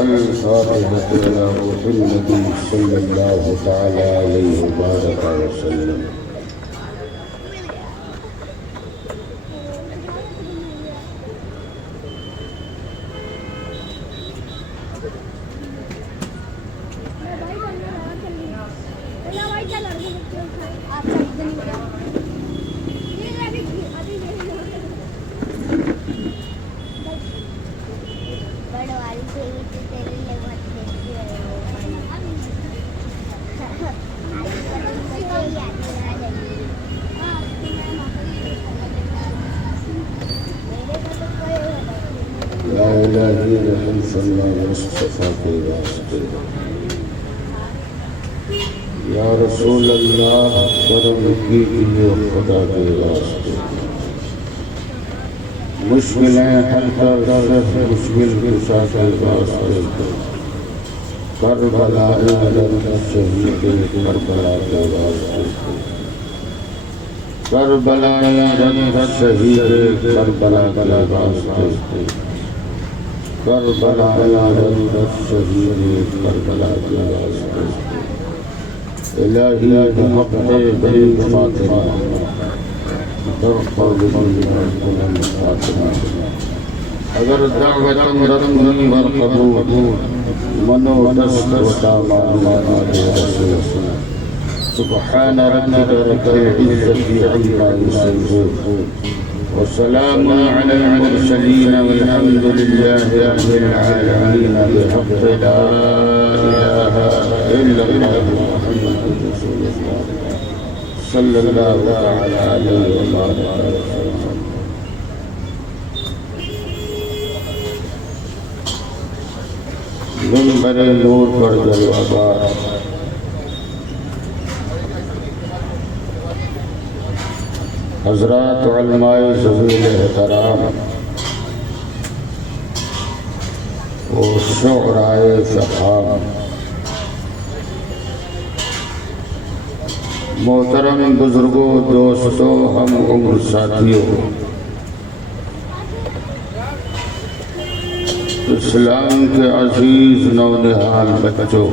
الفاتحة على روح النبي صلى الله تعالى عليه وبارك وسلم. لا الہی رحم فرما مصطفیٰ کے واسطے، یا رسول اللہ کرم کیجیے خدا کے واسطے، مشکلیں حل کر مشکل کشا کے واسطے، کربلا شہید کربلا کے واسطے، کربلا شہید کربلا کے واسطے، کربلا شہید کربلا کے واسطے، الہی بحق بنی فاطمہ درخواست فاطمہ، اگر دعوتاً رسمی والقبول منو دست و دامان رسول، سبحان ربك رب العزة عما يصفون وسلام على المرسلين والحمد لله رب العالمين بحق لا إله إلا الله محمد رسول الله صلى الله تعالى عليه وسلم. منبر نور پر جلوہ بار حضرات علماء ذوی احترام و شعراء فخام، محترم بزرگوں، دوستوں، ہم عمر ساتھیوں، اسلام کے عزیز نونہال بچوں،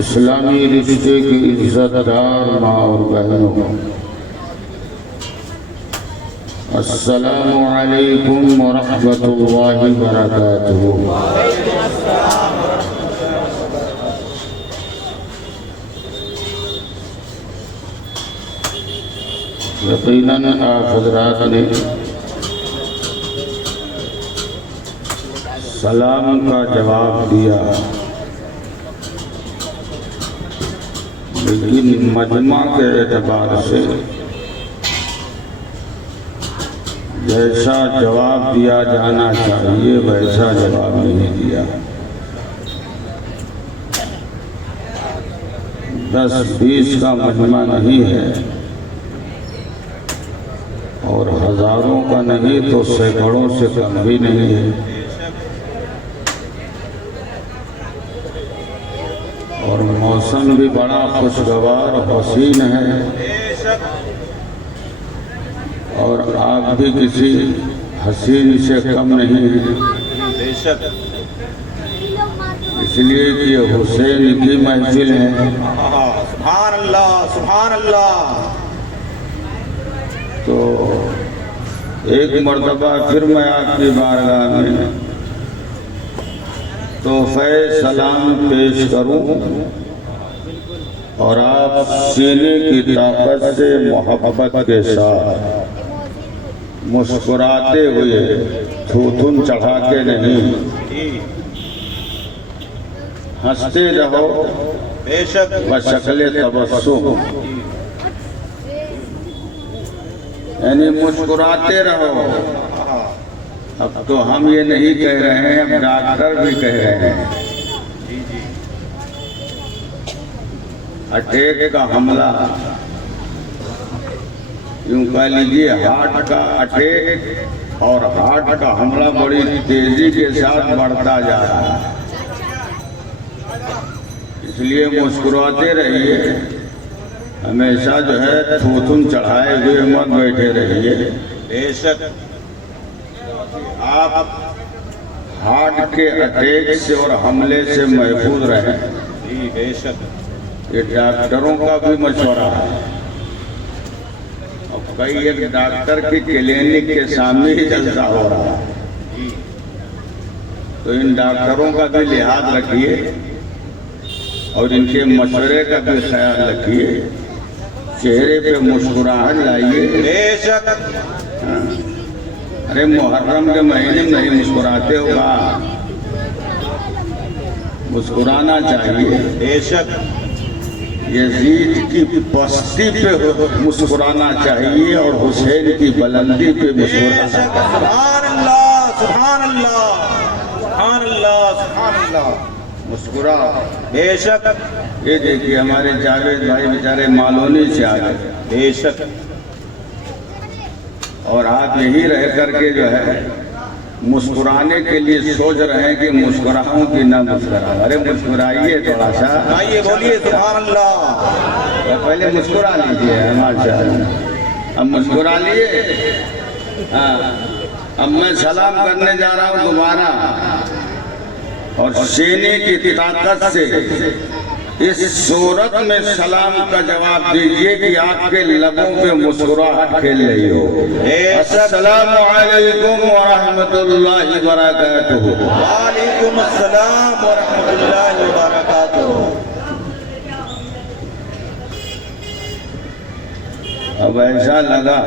اسلامی رشتے کی عزت دار ماں اور بہنوں، السلام علیکم ورحمۃ اللہ وبرکاتہ۔ یقیناً آپ حضرات نے سلام کا جواب دیا، لیکن مجمع کے اعتبار سے جیسا جواب دیا جانا چاہیے ویسا جواب نہیں دیا۔ 10-20 کا مجمع نہیں ہے، اور ہزاروں کا نہیں تو سینکڑوں سے کم بھی نہیں ہے، اور موسم بھی بڑا خوشگوار حسین ہے، اور آپ بھی کسی حسین سے کم نہیں ہیں، اس لیے کہ حسین کی محفل ہے۔ سبحان اللہ سبحان اللہ۔ تو ایک مرتبہ پھر میں آپ کی بارگاہ میں تحفہ سلام پیش کروں، اور آپ سینے کی طاقت سے محبت کے ساتھ مسکراتے ہوئے تھوتھن چڑھا کے نہیں، ہنستے رہو بے شک بشکل تبسم، یعنی مسکراتے رہو۔ اب تو ہم یہ نہیں کہہ رہے ہیں، اب ڈاکٹر بھی کہہ رہے ہیں۔ اٹیک کا حملہ، یوں کہہ لیجیے ہارٹ کا اٹیک اور ہارٹ کا حملہ بڑی تیزی کے ساتھ بڑھتا جا رہا ہے، اس لیے مسکراتے رہیے، ہمیشہ جو ہے تھوتھن چڑھائے ہوئے مت بیٹھے رہیے۔ بے شک آپ ہارٹ کے اٹیک سے اور حملے سے محفوظ رہیں. جی بے شک. یہ ڈاکٹروں کا بھی مشورہ ہے. اب کئی ایک ڈاکٹر کی کلینک کے سامنے ہی جلسہ ہو رہا ہے. جی تو ان ڈاکٹروں کا بھی لحاظ رکھیے اور ان کے مشورے کا بھی خیال رکھیے. چہرے پہ مسکراہٹ لائیے. بے شک. ہاں. ارے محرم کے مہینے میں نہیں مسکراتے ہوگا. مسکرانا چاہیے. بے شک. یزید کی پستی پہ مسکرانا چاہیے اور حسین کی بلندی پہ بے مسکرانا شک. چاہیے. سبحان اللہ سبحان اللہ سبحان اللہ سبحان اللہ. مسکرا. بے شک. یہ دیکھیے ہمارے جاوید بھائی بیچارے مالونی سے آ گئے بے شک. اور آپ یہی رہ کر کے جو ہے مسکرانے کے لیے سوچ رہے ہیں کہ مسکراؤں کہ نہ مسکراؤں. ارے مسکرائیے تھوڑا سا. آئیے بولیے سبحان اللہ. پہلے مسکرا لیجیے. ماشاء اللہ. اب مسکرا لیے. ہاں. اب میں سلام کرنے جا رہا ہوں دوبارہ اور سینے کی طاقت سے اس صورت میں سلام کا جواب دیجئے کہ آپ کے لبوں پہ مسکراہٹ کھیل رہی ہو. السلام علیکم ورحمۃ اللہ وبرکاتہ. وعلیکم السلام ورحمۃ اللہ وبرکاتہ. اب ایسا لگا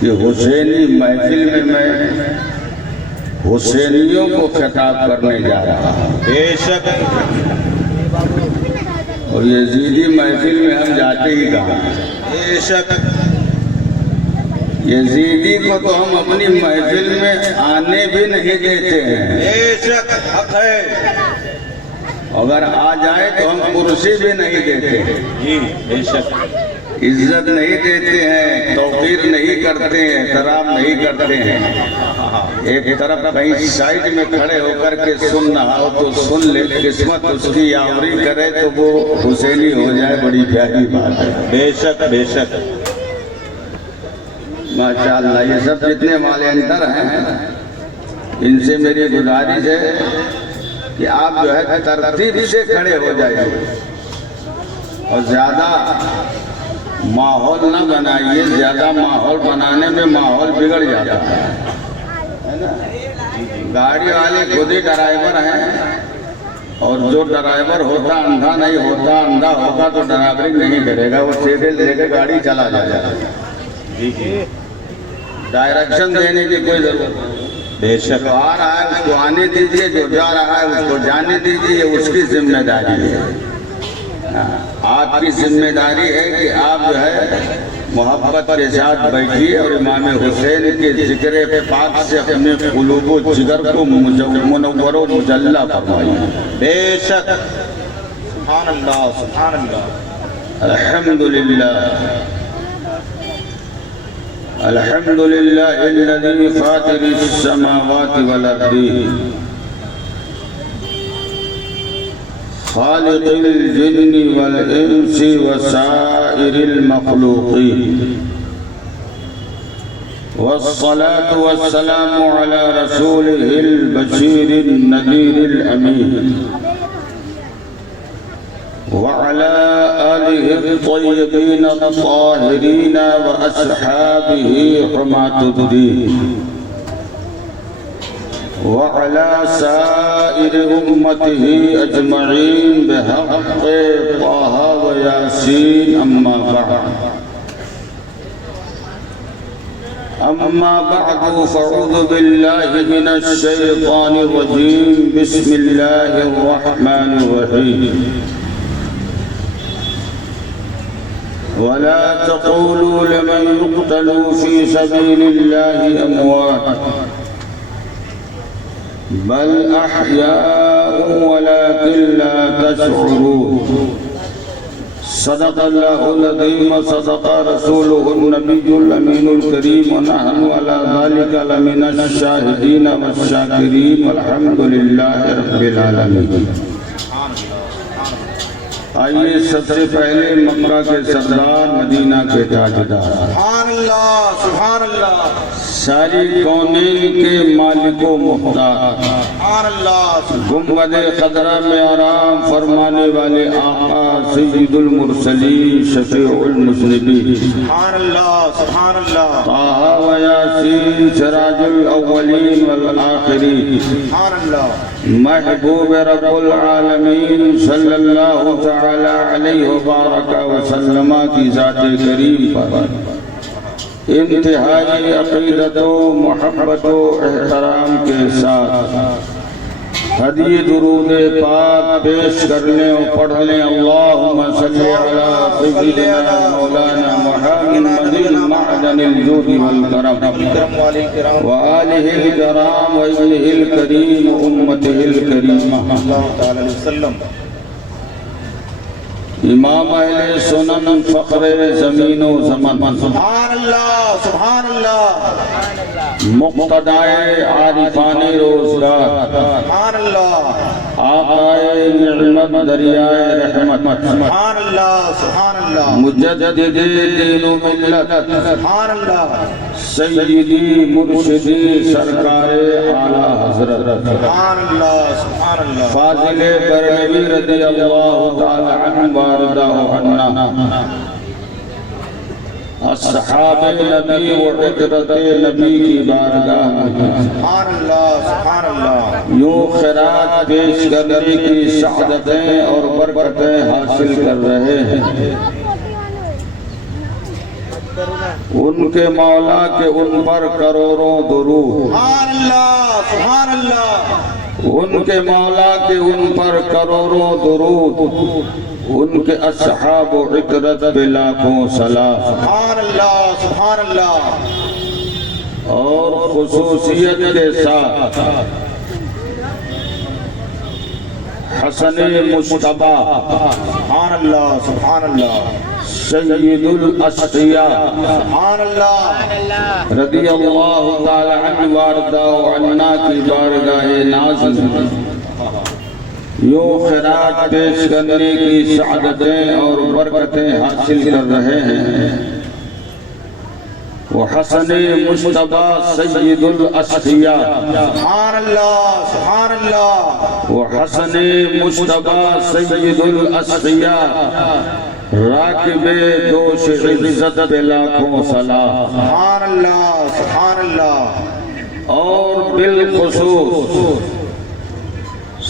کہ حسینی محفل میں میں حسینیوں کو خطاب کرنے جا رہا ہوں. بے شک. اور یزیدی محفل میں ہم جاتے ہی کہاں. بے شک. یزیدی کو تو ہم اپنی محفل میں آنے بھی نہیں دیتے ہیں. بے شک. حق ہے. اگر آ جائے تو ہم کرسی بھی نہیں دیتے ہیں. جی بے شک. عزت نہیں دیتے ہیں. توقیر نہیں کرتے ہیں. احترام نہیں کرتے ہیں. ایک طرف کہیں سائڈ میں کھڑے ہو کر کے سن رہا ہو تو سن لے. قسمت اس کی یاوری کرے تو وہ حسینی ہو جائے. بڑی پیاری بات ہے. بے شک. بے شک. ماشاءاللہ. یہ سب جتنے والنٹر ہیں ان سے میری گزارش ہے کہ آپ جو ہے ترتیب سے کھڑے ہو جائیے اور زیادہ ماحول نہ بنائیے. زیادہ ماحول بنانے میں ماحول بگڑ جاتا ہے. گاڑی والے خود ہی ڈرائیور ہیں اور جو ڈرائیور ہوتا اندھا نہیں ہوتا. اندھا ہوگا تو ڈرائیورنگ نہیں کرے گا. وہ سیدھے لے کے گاڑی چلا جائے گا. جی جی. ڈائریکشن دینے کی کوئی ضرورت نہیں. بے شک. جو آ رہا ہے اس کو آنے دیجیے. جو جا رہا ہے اس کو جانے دیجیے. یہ اس کی ذمہ داری ہے. آپ کی ذمہ داری ہے کہ آپ جو ہے محبت کے ساتھ بیٹھیے اور امام حسین کے ذکر پاک سے اپنے قلوب و جگر کو منور و مجلہ فرمائیے. بے شک. سبحان اللہ سبحان اللہ. الحمدللہ الحمدللہ الذی فاطر السماوات والارض خالق الجن والانس وسائر المخلوقین والصلاة والسلام على رسوله البشير النذير الأمين وعلى آله الطيبين الطاهرين وأصحابه حماة الدين وعلى سائر أمته أجمعين بحق طه وياسين. أما بعد فأعوذ بالله من الشيطان الرجيم. بسم الله الرحمن الرحيم. ولا تقولوا لمن يقتل في سبيل الله أموات بل أحياء ولكن لا تشعرون. صدق الله العظيم وصدق رسوله النبي الأمين الكريم ونحن على ذلك لمن الشاهدين والشاكرين والحمد لله رب العالمين. آئیے سب سے پہلے مکہ کے سردار مدینہ کے تاجدار سبحان اللہ سبحان اللہ ساری کونین کے مالک و مختار، سبحان اللہ گنبد خضرا میں آرام فرمانے والے آقا سید المرسلین شفیع المذنبین، سبحان اللہ سبحان اللہ طٰہٰ و یاسین سراج الاولین والآخرین، سبحان اللہ محبوب رب العالمین صلی اللہ تعالی علیہ وبارک وسلم کی ذات کریم پر انتہائی عقیدت و محبت و احترام کے ساتھ ہدیہ درود پاک پیش کرنے اور پڑھنے اللہم صلی علی سیدنا مولانا محمد المعدن الجود والکرم کرم والے کرام وآلہ الکرام وابنہ الکریم امتہ الکریمہ، اللہ تعالی علیہ وسلم امام اہل سنن فخر زمین و زمن، سبحان اللہ سبحان اللہ مقتدائے عارفان روزگار، سبحان اللہ آقائے نعمت دریائے رحمت، سبحان اللہ سبحان اللہ مجدد دین و ملت، سبحان اللہ سیدی مرشدی سرکار اعلیٰ حضرت سبحان اللہ سبحان اللہ فاضل برنوی رضی اللہ تعالی عنہ وارضہ عنا، اصحاب نبی و عطرت نبی کی بارگاہ میں سبحان اللہ سبحان اللہ یوں خیرات پیش کرنے کی سعادتیں اور برکتیں حاصل کر رہے ہیں، ان کے مولا کے ان پر کروڑوں درود، سبحان اللہ سبحان اللہ ان کے مولا کے ان پر کروڑوں درود، ان کے اصحاب و عطرت پہ لاکھوں سلام، سبحان اللہ سبحان اللہ اور خصوصیت کے ساتھ حسن مصطفیٰ سبحان اللہ سبحان اللہ سید الاشقیاء سبحان اللہ رضی اللہ تعالی عنہ وارضہ عنا کی بارگاہ ناز میں یوں خیرات پیش کرنے کی سعادتیں اور برکتیں حاصل کر رہے ہیں، وہ حسن مصطفیٰ سید الاشقیاء، سبحان اللہ سبحان اللہ وہ حسن مصطفیٰ سید الاشقیاء، راکب دوش عزت پہ لاکھوں سلام، سبحان اللہ سبحان اللہ اور بالخصوص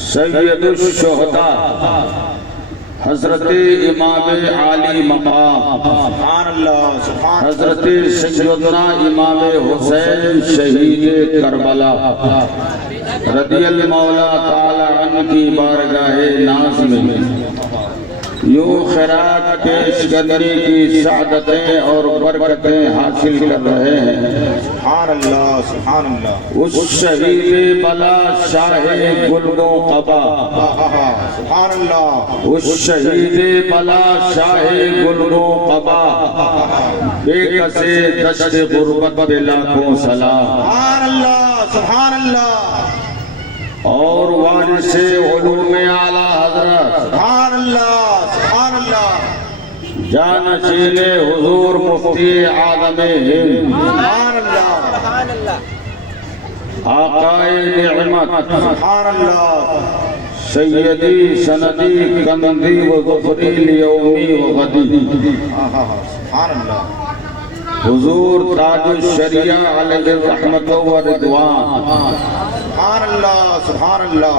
سید الشہداء حضرت امام عالی مقام سبحان اللہ سبحان حضرت سیدنا امام حسین شہید کربلا رضی المولا تعالی عنہ کی بارگاہ ناز میں یوں خیرات پیش کرنے کی سعادتیں اور برکتیں حاصل کر رہے ہیں، سبحان اللہ سبحان اللہ اس شہید بلا شاہ گلگوں قبا، سبحان اللہ اس شہید بلا شاہ گلگوں قبا، بے کسے دشت غربت پہ لاکھوں سلام، سبحان اللہ سبحان اللہ اور وارث علوم اعلیٰ حضرت سبحان اللہ سبحان اللہ جانشین حضور مفتی اعظم ہند سبحان اللہ آقائے نعمت سبحان اللہ سیدی سندی کندی و ظفری لیومی و غدی، سبحان اللہ حضور تاج الشریعہ علیہ الرحمت و رضوان، سبحان اللہ سبحان اللہ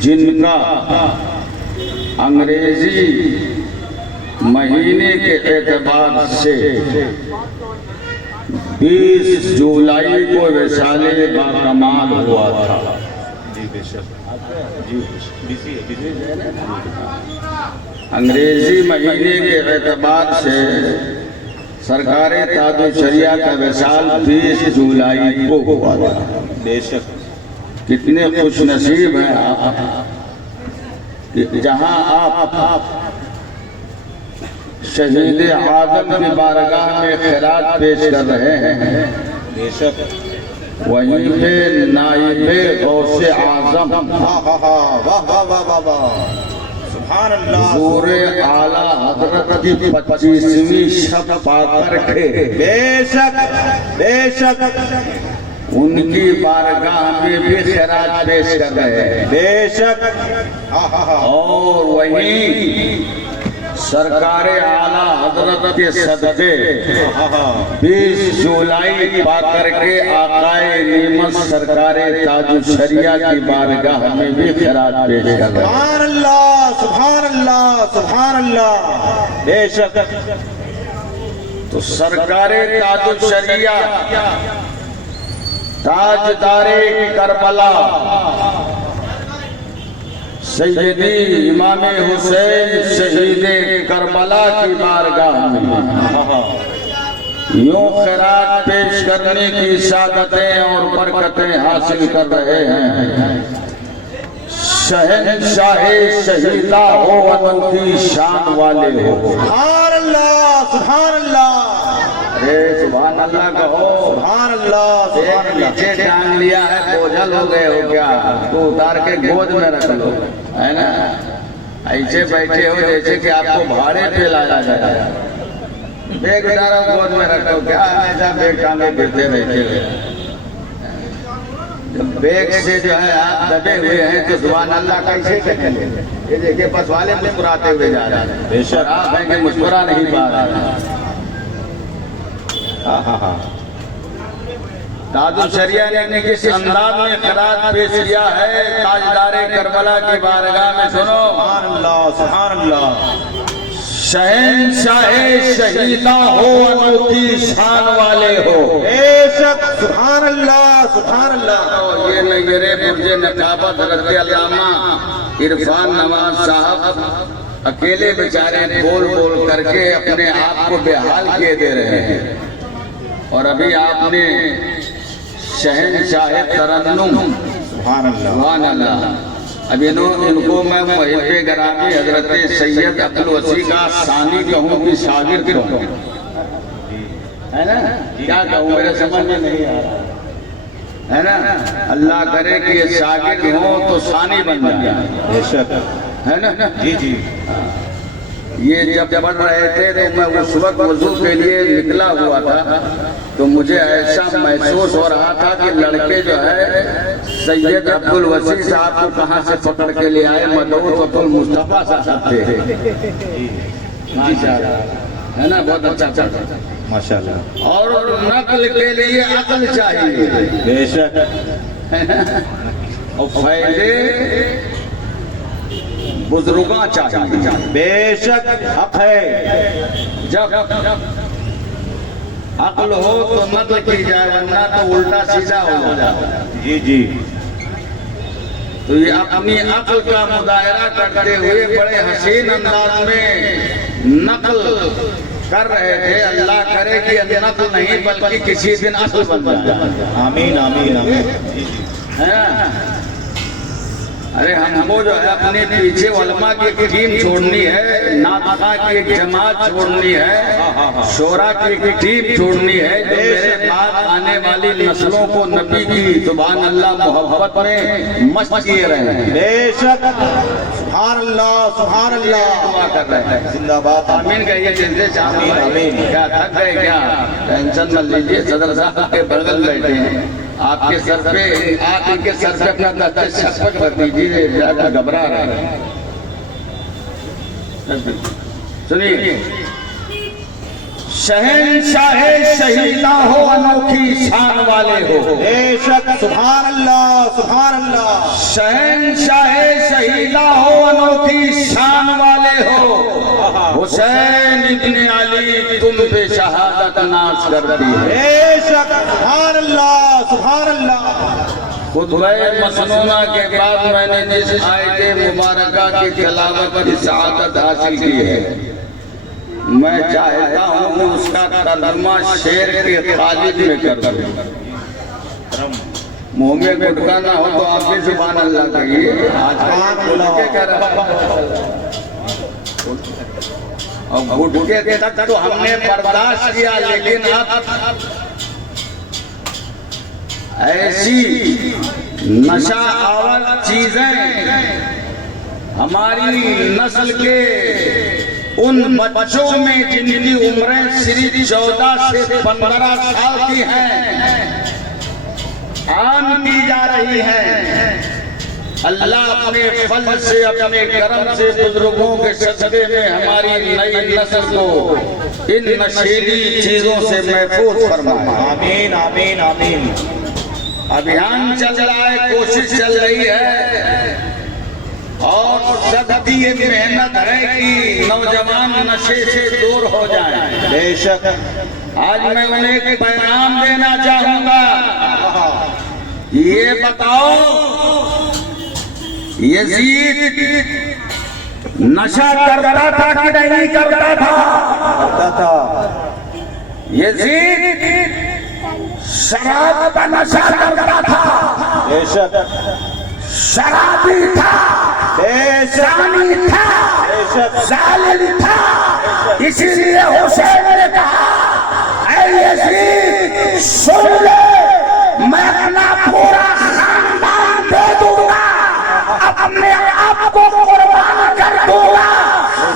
جن کا انگریزی مہینے کے اعتبار سے 20 جولائی کو وصال باکمال ہوا تھا، جی بے شک جی بزی ہے انگریزی مہینے کے اعتبار سے سرکار تاج الشریعہ کا وصال 20 جولائی کو ہوا تھا۔ بے شک کتنے خوش نصیب ہیں آپ کہ جہاں آپ شہید اعظم کی بارگاہ میں خیرات پیش کر رہے ہیں، بے شک وہیں پہ نائب غوث اعظم واہ واہ واہ واہ واہ واہ سبحان اللہ حضور اعلیٰ حضرت کی 25ویں شب پا کر کے بے شک بے شک ان کی بارگاہ میں بھی خیرات پیش کر رہے ہیں بے شک اور وہیں سرکار اعلیٰ حضرت کے صدقے 20 جولائی پا کر کے آقائے نعمت سرکار تاج الشریعہ کی بارگاہ میں بھی خیرات پیش کر رہے ہیں سبحان اللہ سبحان اللہ سبحان اللہ بے شک تو سرکار تاج الشریعہ تاجدار کربلا سیدی امام حسین شہید کربلا کی بارگاہ میں یوں خیرات پیش کرنے کی سعادتیں اور برکتیں حاصل کر رہے ہیں شہنشاہ شہیدہ ہو انوکھی شان والے ہو سبحان اللہ سبحان اللہ ارے سبحان اللہ کہو سبحان اللہ سبحان اللہ پیچھے ٹانگ لیا ہے بوجھل ہو گئے ہو کیا تو اتار کے گود میں رکھ لو ہے نا ایسے بیٹھے ہو جیسے کہ آپ کو بھاڑے پہ لایا جائے بیگ اتارا گود میں رکھو کیا ایسا بیگ ٹانگے پھرتے بیٹھے ہوئے بیگ سے جو ہے آپ دبے ہوئے ہیں تو سبحان اللہ کیسے کہیں گے یہ دیکھیں بس والے مسکراتے ہوئے جا رہے ہیں بے شک آپ ہیں کہ مسکرا نہیں پا رہے ہیں تاج الشریعہ نے کس انداز میں خیرات پیش کیا ہے تاجدار کربلا کی بارگاہ میں سنو سبحان اللہ سبحان اللہ شہنشاہ شہیدہ ہو انوکھی شان والے ہو بے شک سبحان اللہ سبحان اللہ یہ میرے برج نقابت حضرت علامہ عرفان نواز صاحب اکیلے بیچارے بول بول کر کے اپنے آپ کو بے حال کیے دے رہے ہیں اور ابھی آپ نے شہنشاہ ترنم سبحان اللہ سبحان اللہ اب ان کو میں محب گرامی حضرت سید عبدالوسیع کا ثانی کہوں کہ شاگرد کہوں ہے نا کیا کہوں میرے سمجھ میں نہیں آ رہا ہے نا اللہ کرے کہ یہ شاگرد ہوں تو ثانی بن جائے بے شک ہے نا جی جی یہ جب پڑھ رہے تھے تو میں اس وقت وضو کے لیے نکلا ہوا تھا تو مجھے ایسا محسوس ہو رہا تھا کہ لڑکے جو ہے سید عبدالوسیع صاحب کو کہاں سے پکڑ کے لے آئے مدعو عبدالمصطفیٰ صاحب تھے جی صاحب ہے نا بہت اچھا ماشاءاللہ اور نقل کے لیے عقل چاہیے بے شک اور فائدے بزرگاں چاہیے بے شک حق ہے جب عقل ہو تو نقل کی جائے ورنہ تو الٹا سیدھا ہو جائے جی جی تو یہ اپنی عقل کا مظاہرہ کرتے ہوئے بڑے حسین انداز میں نقل کر رہے تھے اللہ کرے کہ نقل نہیں بلکہ کسی دن اصل بن جائے آمین آمین آمین جی جی ارے ہم کو جو ہے اپنے پیچھے علماء کی ایک ٹیم چھوڑنی ہے ناطقہ کی ایک جماعت چھوڑنی ہے شورا کی ایک ٹیم چھوڑنی ہے جو میرے بعد آنے والی نسلوں کو نبی کی سبحان اللہ محبت میں مست کیے رہے ہیں بے شک سبحان اللہ سبحان اللہ دعا کر رہے ہیں زندہ باد آمین کہیے جلدی سے آمین آمین کیا تھک گئے کیا ٹینشن نہ لیجیے صدر صاحب کے بغل بیٹھے ہیں آپ کے سر پہ آپ ان کے سر پہ اپنا دست شفقت کر دیجیے گھبرا رہے ہیں سنیے شہنشاہ شہیدہ ہو انوکھی شان والے ہو بے شک سبحان اللہ سبحان اللہ شہنشاہ شہیدہ ہو انوکھی شان والے ہو حسین ابن علی تم پہ شہادت ناز کرتی ہے بے شک سبحان اللہ سبحان اللہ خطبہ مسنونہ کے بعد میں نے جس آیت مبارکہ کی تلاوت کی سعادت حاصل کی ہے میں چاہتا ہوں کہ اس کا ترجمہ شعر کے خالد میں کر دوں منہ میں گٹکا نہ ہو تو آپ بھی سبحان اللہ کہیے آج گٹکے کر اور گٹکے تک تو ہم نے برداشت کیا لیکن اب ایسی نشہ آور چیزیں ہماری نسل کے ان بچوں میں جن کی عمریں صرف 14 سے 15 سال کی ہیں عام کی جا رہی ہیں. اللہ اپنے فضل سے اپنے کرم سے بزرگوں کے صدقے میں ہماری نئی نسل کو ان نشیلی چیزوں سے محفوظ فرمائے. آمین آمین آمین. ابھیان چل رہا ہے, کوشش چل رہی ہے اور سختی یہ محنت ہے کہ نوجوان نشے سے دور ہو جائیں. بے شک. آج میں انہیں ایک پیغام دینا چاہوں گا. یہ بتاؤ یزید نشہ کرتا تھا کہ نہیں کرتا تھا؟ یزید شراب کا نشہ کرتا تھا. بے شک. شرابی تھا, زانی تھا, ظالم تھا. اسی لیے حسین نے کہا اے یزید سن لے, میں اپنا پورا خاندان دے دوں گا, اپنے آپ کو قربان کر دوں گا,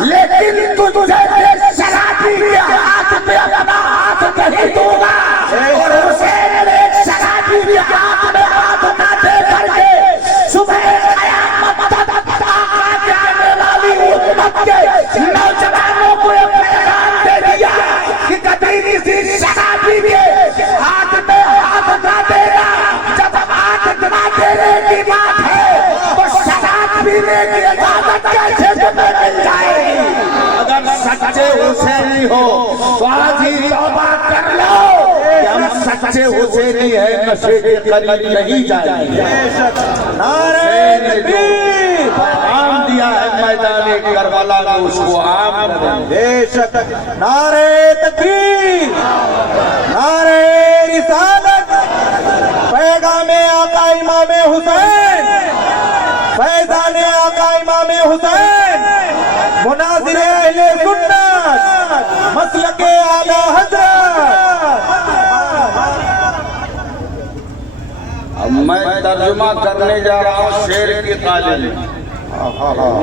لیکن تجھے شرابی کے ہاتھ میں اپنا ہاتھ نہیں دوں گا. اور حسین نے شرابی کے ہاتھ میں ہاتھ نہ دے کر کے صبح قیامت تک آقا کے آنے والی امت کے نوجوانوں کو یہ پیغام دے دیا کہ کبھی کسی شرابی کے ہاتھ میں ہاتھ نہ دینا. جب ہاتھ نہ دینے کی بات ہے تو شراب پینے کی اجازت کیسے تمہیں مل جائے گی؟ اگر سچے حسینی ہو تو آج ہی توبہ کر لو کہ ہم سچے حسینی ہیں, نشے کے قریب نہیں جائیں گے. نعرہ تکبیر. عام دیا ہے میدان کربلا میں, اس کو عام کریں. بے شک. نعرہ تکبیر, نعرہ رسالت. پیغام آقا امام حسین, فیضان آقا امام حسین, مناظر اہل سنت, مسلک اعلی حضرت. اب میں ترجمہ کرنے جا رہا ہوں شعر کی قالب.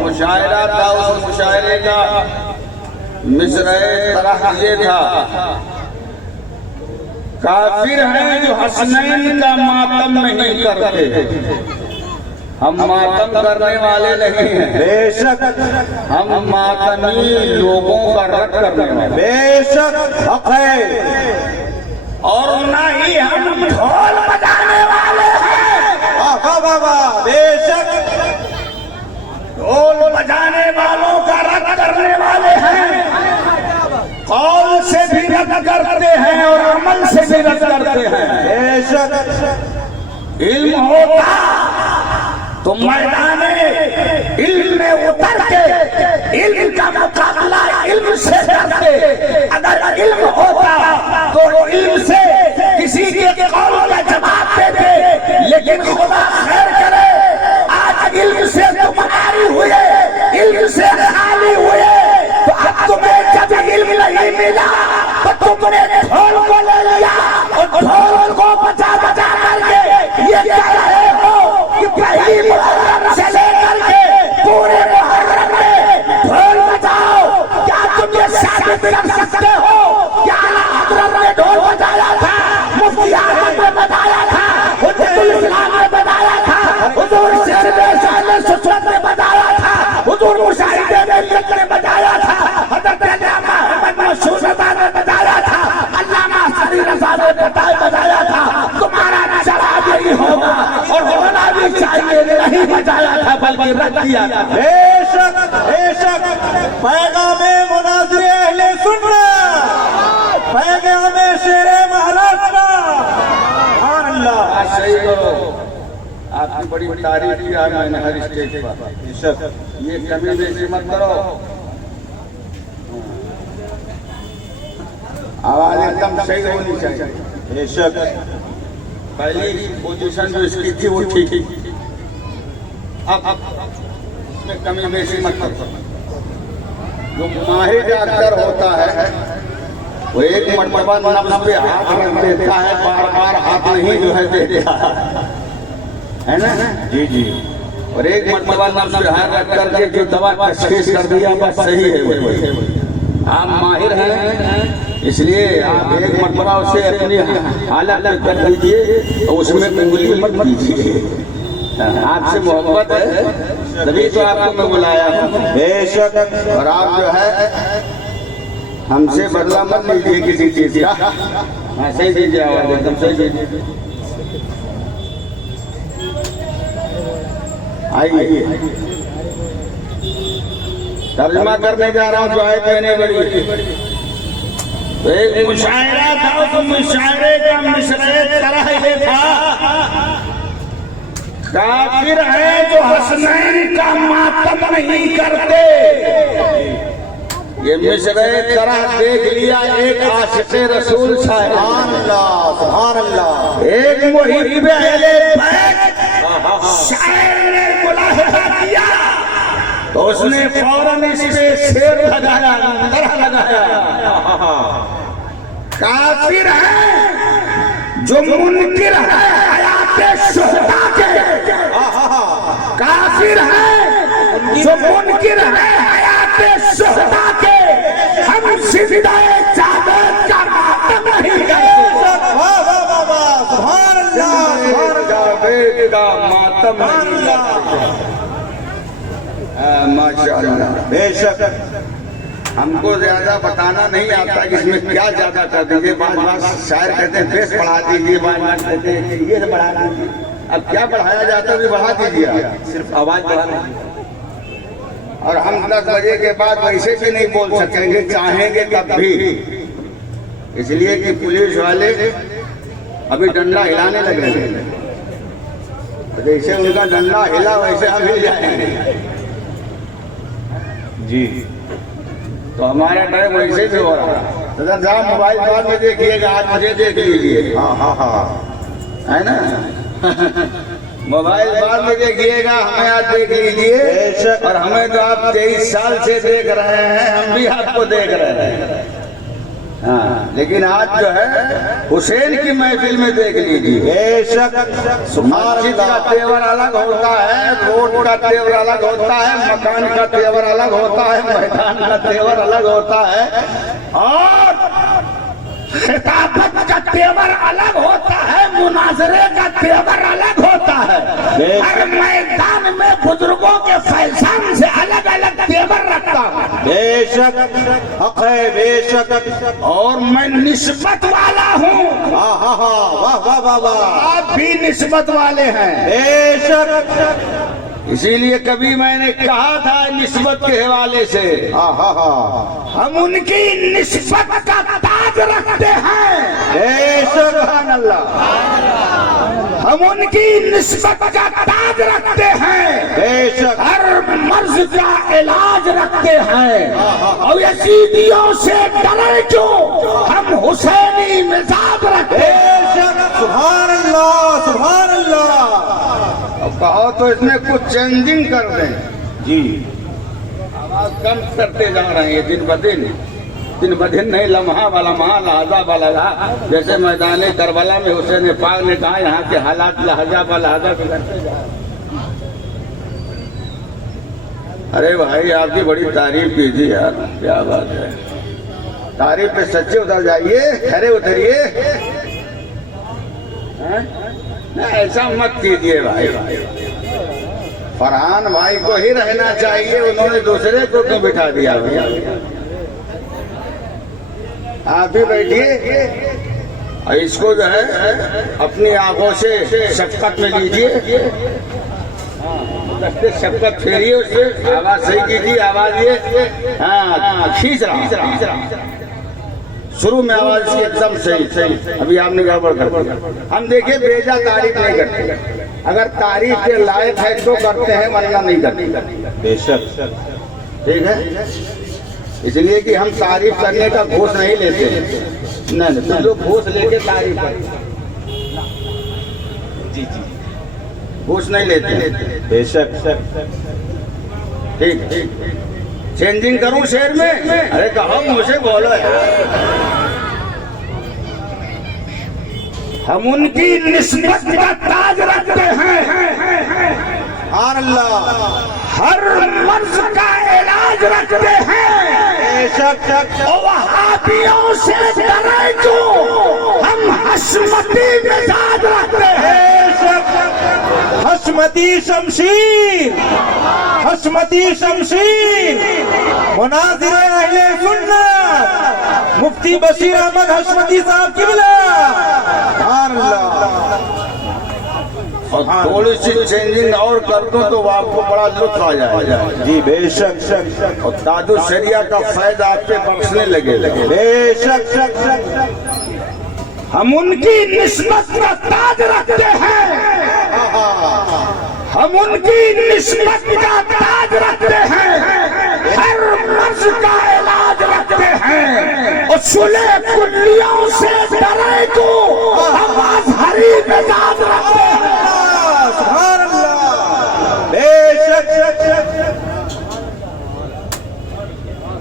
مشاعرہ تھا, اس مشاعرے کا مصرعِ طرح یہ تھا, کافر ہیں جو حسنین کا ماتم نہیں کرتے, ہم ماتم کرنے والے نہیں ہیں. بے شک. ہم ماتمی لوگوں کا رد کرنے والے. بے شک حق ہے. اور نہ ہی ہم ڈھول بجانے والے ہیں. واہ واہ واہ. بے شک. ڈھول بجانے والوں کا رد کرنے والے ہیں, قول سے بھی رد کرتے ہیں اور عمل سے بھی رد کرتے ہیں. بے شک. علم ہوتا تو میدان علم میں اتر کے علم کا مقابلہ علم سے کرتے. اگر علم ہوتا تو علم سے کسی کے قول کا جواب دیتے, لیکن خدا خیر کرے آج علم سے تم آری ہوئے, علم سے خالی ہوئے, تو اب تمہیں جب علم نہیں ملا تو تم نے ڈھول کو لے لیا اور ڈھول کو بجا بجا کر کے یہ کہہ رہے ہو کہ پہلی محرم سے لے کر کے پورے محرم میں ڈھول بجاؤ. کیا تم یہ ثابت کر سکتے ہو کہ اعلیٰ حضرت نے ڈھول بجایا تھا, مفتی احمد نے بجایا تھا, حجت الاسلام نے بجایا تھا, حضور شیر بیشان سسرت نے بجایا تھا, حضور مشاہد ملت نے بجایا تھا, حضرت علامہ احمد مشہور رضا نے بجایا تھا, علامہ سری رضا نے بجایا تھا. تمہارا جواب یہی ہوگا اور ہونا بھی چاہیے, نہیں بجایا تھا بلکہ رد کیا تھا. بے شک. بے شک. پیغام مناظر اہل سنت, پیغام شیر مہاراشٹر. سبحان اللہ. صحیح کرو, آپ کی بڑی تعریف کی آج میں نے ہر اسٹیج پر. بے شک. یہ کمی بیشی مت کرو, آواز ایک دم صحیح ہونی چاہیے. بے شک. پہلی پوزیشن جو اس کی تھی وہ ٹھیک تھی, اب اس میں کمی بیشی مت کرو. جو ماہر ڈاکٹر ہوتا ہے وہ ایک مرتبہ نفس پہ ہاتھ رکھ دیتا ہے, بار بار ہاتھ نہیں جو ہے دیتا ہے نا. جی جی. اور ایک مرتبہ نفس پہ ہاتھ رکھ کر کے جو دوا تشخیص کر دیا بس صحیح ہے وہی. آپ ماہر ہیں اس لیے آپ ایک مرتبہ اسے اپنی حالت کر دیجئے اور اس میں انگلی مت کیجیے. آپ سے محبت ہے تبھی تو آپ کو میں بلایا ہوں. بے شک. اور آپ جو ہے ہم سے بدلہ مت لیجیے کسی چیز کا. ہاں صحیح دیجیے آواز ایک دم صحیح دیجیے. آئیے ترجمہ کرنے جا رہا ہوں جو آیت میں نے بڑی. تو ایک مشاعرہ تھا, اس مشاعرے کا مشرے طرح یہ تھا, کافر ہے جو حسنین کا ماتم نہیں کرتے. یہ مشرے طرح دیکھ لیا ایک عاشق رسول صاحب, سبحان اللہ سبحان اللہ. ایک محب اہل بیت شاعر نے ملاحظہ کیا تو اس نے فوراً اس پہ شعر لگایا, طرح لگایا. کافر ہے جو منکر ہے حیات شہداء کے. کافر ہے جو منکر ہے حیات شہداء کے. ہم زندہ جاوید کا ماتم نہیں کرتے. سبحان اللہ جاوید کا ماتم نہیں کرتے. ماشاءاللہ. بے شک. ہم کو زیادہ بتانا نہیں آتا کہ اس میں کیا زیادہ کر دیجیے. بعض شاعر کہتے ہیں بیس بڑھا دیجیے, بعض کہتے ہیں کہ یہ بڑھا دیجیے. اب کیا بڑھایا جاتا ہے بڑھا دیجیے, صرف آواز بڑھانا. اور ہم 10 بجے کے بعد ویسے بھی نہیں بول سکیں گے, چاہیں گے تب بھی. اس لیے کہ پولیس والے ابھی ڈنڈا ہلانے لگ رہے ہیں. جیسے ان کا ڈنڈا ہلا ویسے ہم ہل جائیں گے. جی تو ہمارا ٹائم ویسے بھی ہو رہا ہے. صدر صاحب موبائل فون میں دیکھیے گا, آج مجھے دیکھ لیجیے. ہے نا, موبائل فون میں دیکھیے گا, ہمیں آج دیکھ لیجیے. اور ہمیں تو آپ 23 سال سے دیکھ رہے ہیں, ہم بھی آپ کو دیکھ رہے ہیں. ہاں لیکن آج جو ہے حسین کی محفل میں دیکھ لیجیے. بے شک. مسجد کا تیور الگ ہوتا ہے, روڈ کا تیور الگ ہوتا ہے, مکان کا تیور الگ ہوتا ہے, میدان کا تیور الگ ہوتا ہے, اور خطابت کا تیور الگ ہوتا ہے, مناظرے کا تیور الگ ہوتا ہے. ہر میدان میں بزرگوں کے فیضان سے الگ الگ تیور رکھتا ہوں. بے شک حق ہے, بے شک. اور میں نسبت والا ہوں. واہ واہ واہ واہ. آپ بھی نسبت والے ہیں. بے شک. اسی لیے کبھی میں نے کہا تھا نسبت کے حوالے سے, ہم ان کی نسبت کا تاج رکھتے ہیں. بے سبحان اللہ. ہم ان کی نسبت کا تاج رکھتے ہیں. بے شک. ہر مرض کا علاج رکھتے ہیں. اور یزیدیوں سے ڈرے جو ہم حسینی مزاج رکھتے ہیں. بے شک. سبحان اللہ سبحان اللہ. کہو تو اس میں کچھ چینجنگ کر دیں. جی آواز کم کرتے جا رہے ہیں دن بدن, دن بدن نہیں, لمحہ بلمحہ لہذا بلہذا. جیسے میدان کربلا میں حسین پاک نے کہا یہاں کے حالات لہذا بلہذا بگڑتے جا رہے ہیں. ارے بھائی آپ کی بڑی تعریف کیجیے یار, کیا بات ہے. تعریف پہ سچے اتر جائیے, کھڑے اتریے. ایسا مت کیجیے بھائی. فرحان بھائی کو ہی رہنا چاہیے, انہوں نے دوسرے کو کیوں بٹھا دیا. آپ بھی بیٹھیے اور اس کو جو ہے اپنی آنکھوں سے شفقت میں لیجیے. شفقت پھیریے, اس سے آواز صحیح کیجیے. آواز یہ ہاں کھینچ رہا. شروع میں آواز کی ایک دم صحیح. ابھی آپ نے گڑبڑ کر دیا. ہم دیکھیں بیجا تعریف نہیں کرتے, اگر تعریف کے لائق ہے تو کرتے ہیں, ورنہ نہیں کرتے. بے شک. ٹھیک ہے, اس لیے کہ ہم تعریف کرنے کا گھوس نہیں لیتے. نہیں لوگ گھوس لے کے تعریف کرتے, جی جی گھوس نہیں لیتے. بے شک. ٹھیک. چینجنگ کروں شعر میں. ارے کہو مجھے بولو یار. ہم ان کی نسبت کا تاج رکھتے ہیں. سبحان اللہ، ہر مرض کا علاج رکھتے ہیں، بے شک وہابیوں سے ڈرے جو ہم حشمتی مزاج رکھتے ہیں۔ حشمتی شمشیر، حشمتی شمشیر، مناظر اہل سنت مفتی بشیر احمد حشمتی صاحب قبلہ، سبحان اللہ۔ اور تھوڑی سی چینجنگ اور کر دوں تو آپ کو بڑا لطف آ جائے گا جی بے شک، اور تاج الشریعہ کا فائدہ آپ پہ بخشنے لگے بے شک، ہم ان کی نسبت کا تاج رکھتے ہیں، ہم ان کی نسبت کا تاج رکھتے ہیں، ہر مرض کا علاج رکھتے ہیں، اصول کلیوں سے ڈرے تو ہم ازہری مزاج رکھتے ہیں۔ سبحان اللہ، بے شک۔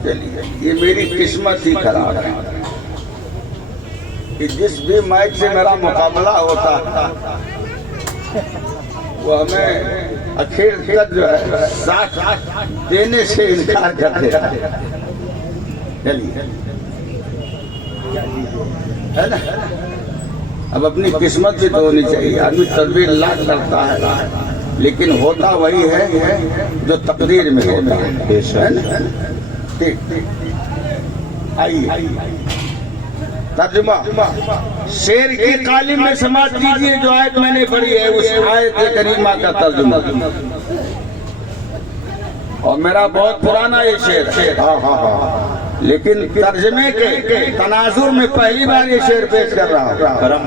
چلیے، یہ میری قسمت ہی خراب ہے کہ جس بھی مائک سے میرا مقابلہ ہوتا وہ ہمیں اخیر تک جو ہے ساتھ دینے سے انکار کرتے رہتے۔ چلیے، ہے نا، اب اپنی قسمت بھی تو ہونی چاہیے، آدمی تدبیر لاکھ کرتا ہے لیکن ہوتا وہی ہے جو تقدیر میں ہوتا ہے نا؟ ٹھیک، آئیے ترجمہ شیر کی قالب میں سماعت کیجئے، جو آیت میں نے پڑھی ہے اس آیت کریمہ کا ترجمہ، اور میرا بہت پرانا یہ شعر ہے، لیکن ترجمے کے تناظر میں پہلی بار یہ شعر پیش کر رہا ہوں۔ کرم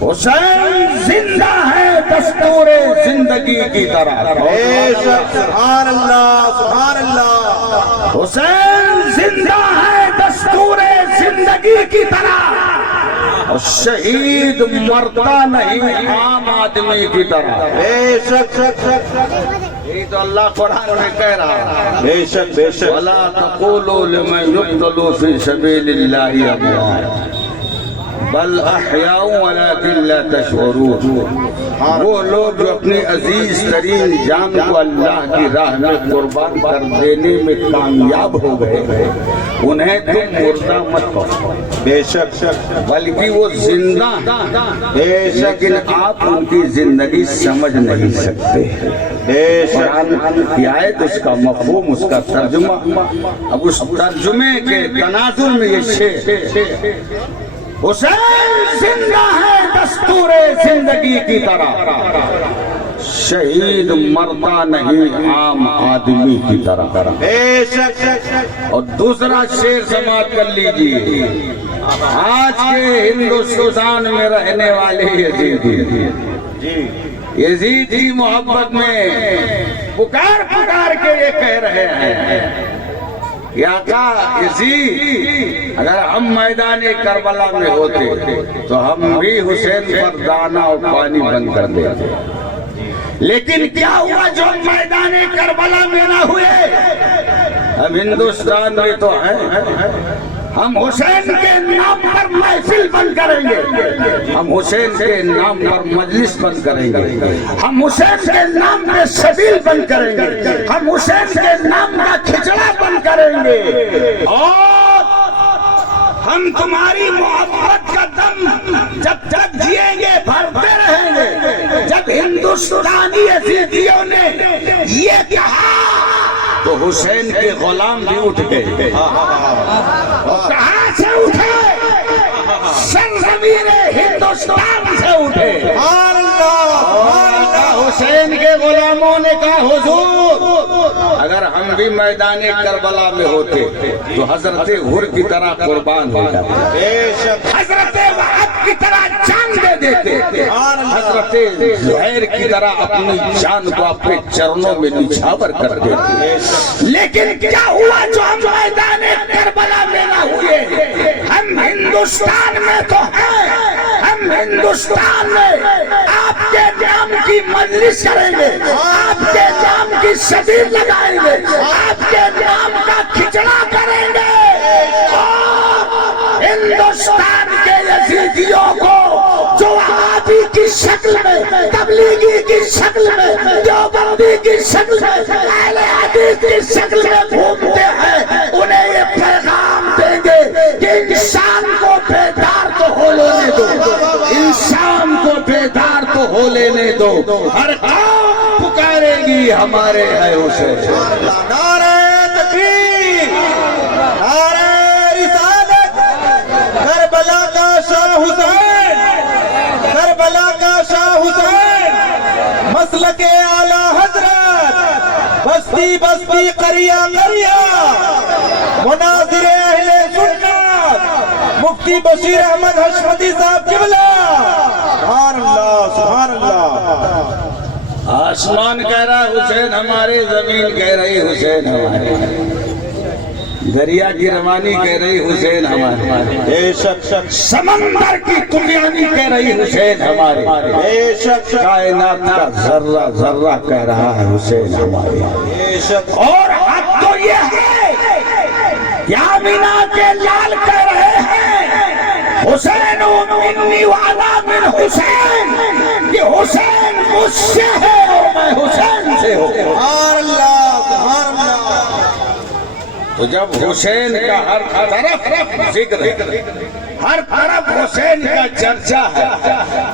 حسین زندہ ہے دستور زندگی کی طرح، بے شک، سبحان اللہ، سبحان اللہ، حسین زندہ ہے دستور زندگی کی طرح، اور شہید مرتا نہیں عام آدمی کی طرح۔ بے شک، یہی تو اللہ قرآن میں کہہ رہا ہے، بے شک، بے شک، وَلَا تَقُولُوا لِمَنْ يُقْتَلُ فِي سَبِيلِ اللَّهِ أَمْوَاتٌ بل احیاء ولکن لا تشعرون، وہ لوگ جو اپنی عزیز ترین جان کو اللہ کی راہ میں قربان کر دینے میں کامیاب ہو گئے انہیں تم مردہ مت کہو، بے شک، بلکہ وہ زندہ ہیں، لیکن آپ ان کی زندگی سمجھ نہیں سکتے۔ بے قرآن کی آیت، اس کا مفہوم، اس کا ترجمہ، اب اس ترجمے کے تناظر میں یہ شعر، حسین زندہ ہے دستور زندگی کی طرح، شہید مرتا نہیں عام آدمی کی طرح۔ بے شک، اور دوسرا شعر سماعت کر لیجئے، آج کے ہندوستان میں رہنے والے یزیدی محبت میں پکار کے یہ کہہ رہے ہیں، یا آقا یزید، اگر ہم میدان کربلا میں ہوتے تو ہم بھی حسین پر دانا اور پانی بند کر دیتے، لیکن کیا ہوا جو میدان کربلا میں نہ ہوئے؟ ہم ہندوستان میں تو ہیں، ہم حسین کے نام پر محفل بند کریں گے، ہم حسین کے نام پر مجلس بند کریں گے، ہم حسین کے نام پہ سبیل بند کریں گے، ہم حسین کے نام کا کھچڑا بند کریں گے، اور ہم تمہاری محبت کا دم جب تک جیئیں گے بھرتے رہیں گے۔ جب ہندوستانی یزیدیوں نے یہ کہا تو حسین کے غلام بھی اٹھ گئے، اور کہاں سے اٹھے؟ سرزمین ہندوستان سے اٹھے۔ حسین کے غلاموں نے کہا حضور اگر ہم بھی میدان کربلا میں ہوتے تو حضرت حر کی طرح قربان ہو جاتے، حضرت وہب کی طرح جان دے دیتے، حضرت زہیر کی طرح اپنی جان کو اپنے چرنوں میں نچھاور کر دیتے، لیکن کیا ہوا جو ہم میدان کربلا میں نہ ہوئے؟ ہم ہندوستان میں تو ہیں، ہم ہندوستان میں آپ کے نام کی مجلس کریں گے، آپ کے نام کی شبیر لگائیں گے، آپ کے نام کا کھچڑا کریں گے، اور ہندوستان کے یزیدیوں کو جو وہابی کی کی شکل میں، تبلیغی کی شکل میں، دیوبندی کی شکل میں، اہل حدیث کی شکل میں گھومتے ہیں، انہیں یہ پیغام دیں گے کہ انسان کو بیدار تو ہو لینے دو، انسان کو بیدار تو ہو لینے دو، ہر قوم پکارے گی ہمارے ہے حسین۔ نعرہ تکبیر، نعرہ رسالت، کربلا کا شاہ حسین، کربلا کا شاہ حسین، مسلک اعلی حضرت، بستی بستی قریہ قریہ، مناظر اہل سنت، مفتی بشیر احمد حشمتی صاحب قبلہ، سبحان اللہ سبحان اللہ۔ آسمان کہہ رہا حسین ہمارے، زمین کہہ رہی حسین ہمارے، دریا کی روانی کہہ رہی حسین ہمارے، بے شک شک سمندر کی تلیانی کہہ رہی حسین ہمارے، بے شک شک کائنات کا ذرہ ذرہ کہہ رہا ہے حسین ہمارے۔ بے شک اور حق تو یہ ہے کہ آمینہ کے لال کہہ رہے ہیں حسین منی وانا من حسین، کہ حسین مجھ سے ہے اور میں حسین سے ہوں۔ سبحان اللہ سبحان اللہ۔ تو جب حسین کا ہر طرف ذکر ہے، ہر طرف حسین کا چرچا ہے،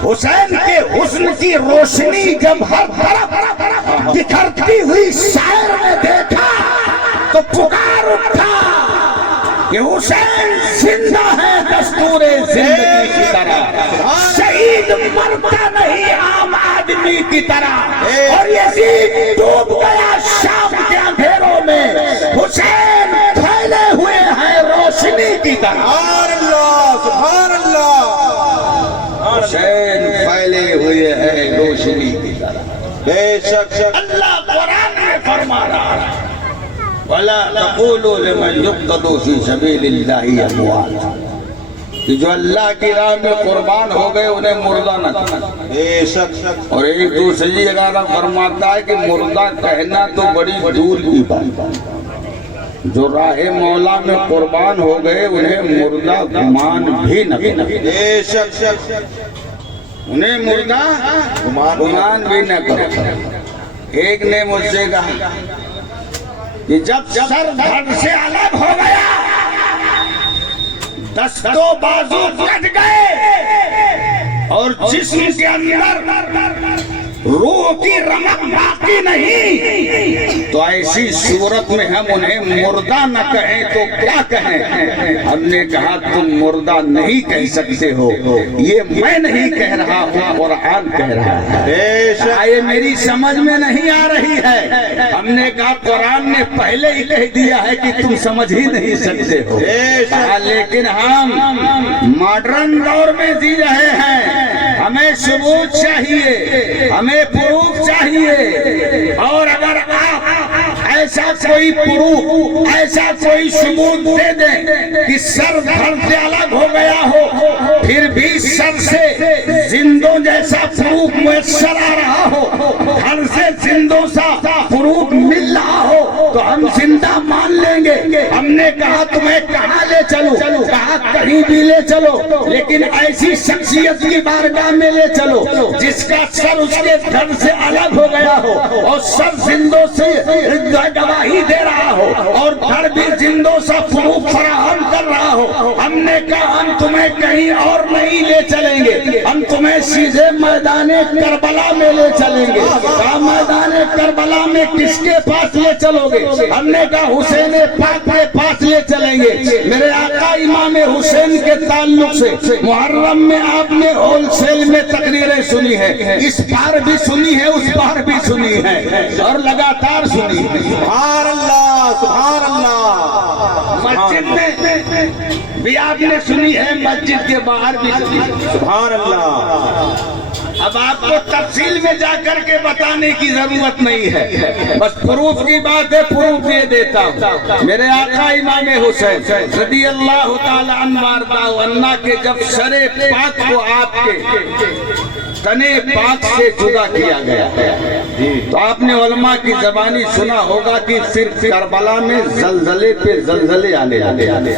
حسین کے حسن کی روشنی جب ہر طرف بکھرتی ہوئی شاعر نے دیکھا تو پکار اٹھا کہ حسین زندہ ہے دستور زندگی کی طرح، شہید مرتا نہیں عام آدمی کی طرح، اور یزید ڈوب گیا شام کے اندھیروں میں، حسین پھیلے ہوئے ہیں روشنی کی طرح۔ سبحان اللہ سبحان اللہ۔ حسین پھیلے ہوئے ہیں روشنی کی طرح۔ بے شک شک اللہ قرآن میں فرما رہا ہے وَلَا تَقُولُوا لِمَنْ يُقْتَلُوا فِي سَبِيلِ اللَّهِ أَمْوَاتٌ، کہ جو اللہ کی راہ میں قربان ہو گئے انہیں مردہ نہ کہنا۔ بے شک شک اور ایک دوسری جگہ فرماتا ہے کہ مردہ کہنا تو بڑی دور کی بات ہے، جو راہ مولا میں قربان ہو گئے انہیں مردہ گمان بھی نہ کہنا، بے شک شک انہیں مردہ گمان بھی نہ کرو۔ ایک نے مجھ سے کہا کہ جب سر دھڑ سے الگ ہو گیا، دست و بازو کٹ گئے اور جسم کے اندر روح کی رمق باقی نہیں، تو ایسی صورت میں ہم انہیں مردہ نہ کہیں تو کیا کہیں؟ ہم نے کہا تم مردہ نہیں کہہ سکتے ہو، یہ میں نہیں کہہ رہا ہوں، قرآن کہہ رہا ہے۔ بے شک یہ میری سمجھ میں نہیں آ رہی ہے۔ ہم نے کہا قرآن نے پہلے ہی کہہ دیا ہے کہ تم سمجھ ہی نہیں سکتے ہو۔ کہا لیکن ہم ماڈرن دور میں جی رہے ہیں، ہمیں ثبوت چاہیے، ہمیں پروف چاہیے، اور اگر آپ ایسا کوئی پروف، ایسا کوئی ثبوت دے دیں کہ سر دھڑ سے الگ ہو گیا ہو، پھر بھی سر سے زندوں جیسا پروف میسر آ رہا ہو، دھڑ سے زندوں سا پروف مل رہا ہو، تو ہم زندہ مان لیں گے۔ ہم نے کہا تمہیں کہاں لے چلو؟ کہا کہیں بھی لے چلو، لیکن ایسی شخصیت کی بارگاہ میں لے چلو جس کا سر اس کے دھڑ سے الگ ہو گیا ہو، اور سر زندوں سے گواہی دے رہا ہو، اور دھڑ بھی زندوں سا پروف فراہم کر رہا ہو۔ ہم نے کہا ہم تمہیں کہیں اور نہیں لے چلیں گے، ہم تمہیں سیدھے میدان کربلا میں لے چلیں گے۔ کہا میدان کربلا میں کس کے پاس لے چلو گے؟ ہم نے کہا حسین پاک کے پاس لے چلیں گے۔ میرے آقا امام حسین کے تعلق سے محرم میں آپ نے ہول سیل میں تقریریں سنی ہے، اس بار بھی سنی ہے، اس بار بھی سنی ہے، اور لگاتار سنی ہے۔ سبحان اللہ سبحان اللہ۔ مسجد میں بھی آپ نے سنی ہے، مسجد کے باہر بھی سنی ہے۔ سبحان اللہ۔ اب آپ کو تفصیل میں جا کر کے بتانے کی ضرورت نہیں ہے، بس پروف کی بات ہے، پروف یہ دیتا ہوں۔ میرے آقا امام حسین رضی اللہ تعالی عنہ وارضاہ کے جب سر پاک کو آپ کے تنے پاک سے جدا کیا گیا تو آپ نے علماء کی زبانی سنا ہوگا کہ پھر کربلا میں زلزلے پہ زلزلے آنے لگے،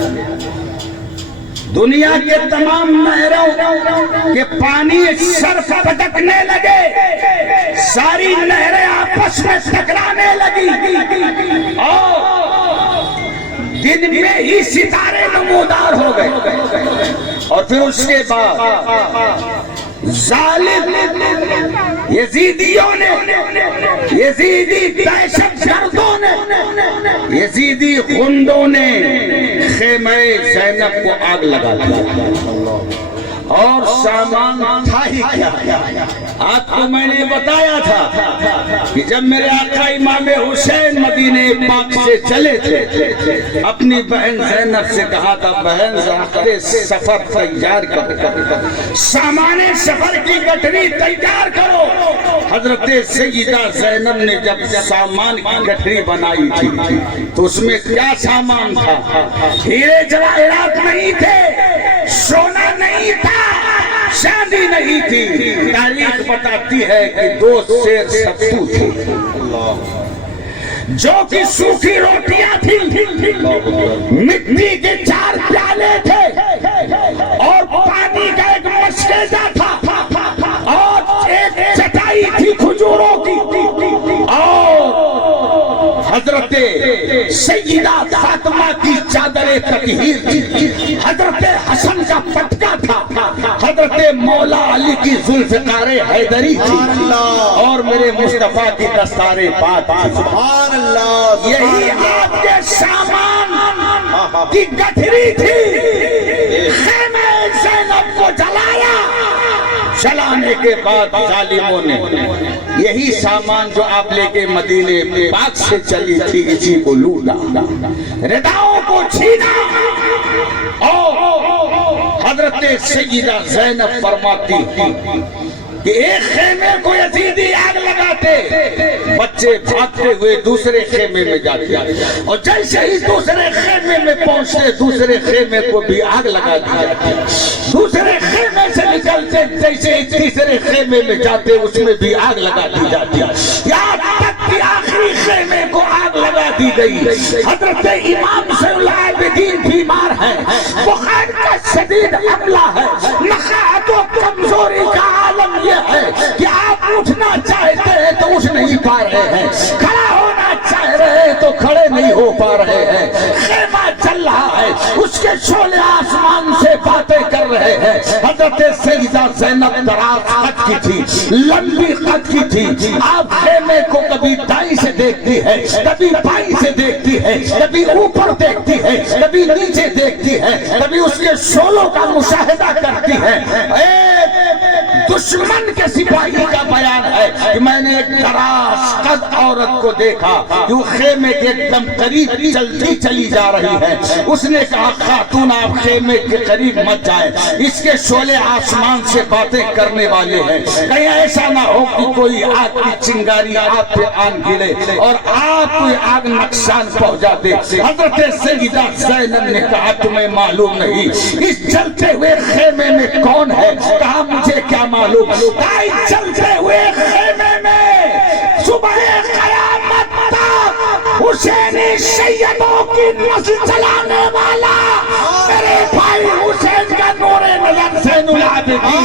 دنیا کے تمام نہروں کے پانی سر پٹکنے لگے، ساری نہریں آپس میں ٹکرانے لگی اور دن میں ہی ستارے نمودار ہو گئے۔ اور پھر اس کے بعد ظالم یزیدیوں نے، یزیدی دہشت گردوں نے، یزیدی غنڈوں نے خیمہ زینب کو آگ لگا دیا اور سامان تھا ہی کیا۔ آپ کو میں نے بتایا تھا کہ جب میرے آقا امام حسین مدینہ پاک سے چلے تھے، اپنی بہن زینب سے کہا تھا بہن ذرا سفر تیار کرو، سامان سفر کی گٹھری تیار کرو۔ حضرت سیدہ زینب نے جب سامان کی گٹھری بنائی تھی تو اس میں کیا سامان تھا؟ ہیرے جواہرات نہیں تھے، سونا نہیں تھا، چاندی نہیں تھی۔ تاریخ بتاتی ہے کہ 2 سیر ستو تھے جو کہ سوکھی روٹیاں تھیں، مٹی کے 4 پیالے تھے اور پانی کا ایک مشکیزہ تھا اور ایک چٹائی تھی کھجوروں کی، اور حضرت سیدہ فاطمہ کی چادر تطہیر تھی، حضرت حسن کا پٹکا تھا، حضرت مولا علی کی ذوالفقار حیدری تھی اور میرے مصطفیٰ کی دستار پاک تھی۔ سبحان اللہ، یہی آپ کے سامان کی گٹھری تھی۔ خیمہ زینب کو جلایا، جلانے کے بعد ظالموں نے یہی سامان جو آپ لے کے مدینے پاک سے چلی تھی اسی کو لوٹا، رداؤں کو چھینا۔ اور حضرت سیدہ زینب فرماتی کہ ایک خیمے کو یزیدی آگ لگاتے، بچے بھاگتے ہوئے دوسرے خیمے میں جاتے، اور جیسے ہی دوسرے خیمے میں پہنچتے دوسرے خیمے کو بھی آگ لگا دی جاتی، دوسرے خیمے سے نکلتے جیسے ہی تیسرے خیمے میں جاتے اس میں بھی آگ لگا دی جاتی، یہاں تک کہ آخری خیمے کو آگ لگا دی گئی۔ حضرت امام زین العابدین بیمار ہیں، بخار کا شدید حملہ ہے، نخاعت و کمزوری کا عالم یہ ہے کہ آپ اٹھنا چاہتے ہیں تو اٹھ نہیں پا رہے ہیں، کھڑا ہونا چاہ رہے ہیں تو کھڑے نہیں ہو پا رہے ہیں، خیمہ چل رہا ہے، اس کے شعلے آسمان سے باتیں کر رہے ہیں۔ حضرت سیدہ زینب دراز قد کی تھی، لمبی قد کی تھی، آپ خیمے کو کبھی دائیں سے دیکھتی ہے، کبھی بائیں سے دیکھتی ہے، کبھی اوپر دیکھتی ہے، کبھی نیچے دیکھتی ہے، کبھی اس کے شعلوں کا مشاہدہ کرتی ہے۔ دشمن کے سپاہی کا بیان ہے کہ میں نے ایک دراز قد عورت کو دیکھا جو خیمے کے ایک دم قریب چلتی چلی جا رہی ہے۔ اس نے کہا خاتون آپ خیمے کے قریب مت جائیں، اس کے شعلے آسمان سے باتیں کرنے والے ہیں، کہیں ایسا نہ ہو کہ کوئی آگ کی چنگاری آپ پہ آن گرے اور آپ کوئی آگ نقصان پہنچا دے۔ حضرت سیدہ زینب نے کہا تمہیں معلوم نہیں اس جلتے ہوئے خیمے میں کون ہے؟ کہا مجھے کیا معلوم، آئی چلتے ہوئے خیمے میں صبح قیامت تک حسینی سیدوں کی نسل چلانے والا میرے بھائی حسین کا نور نظر زین العابدین،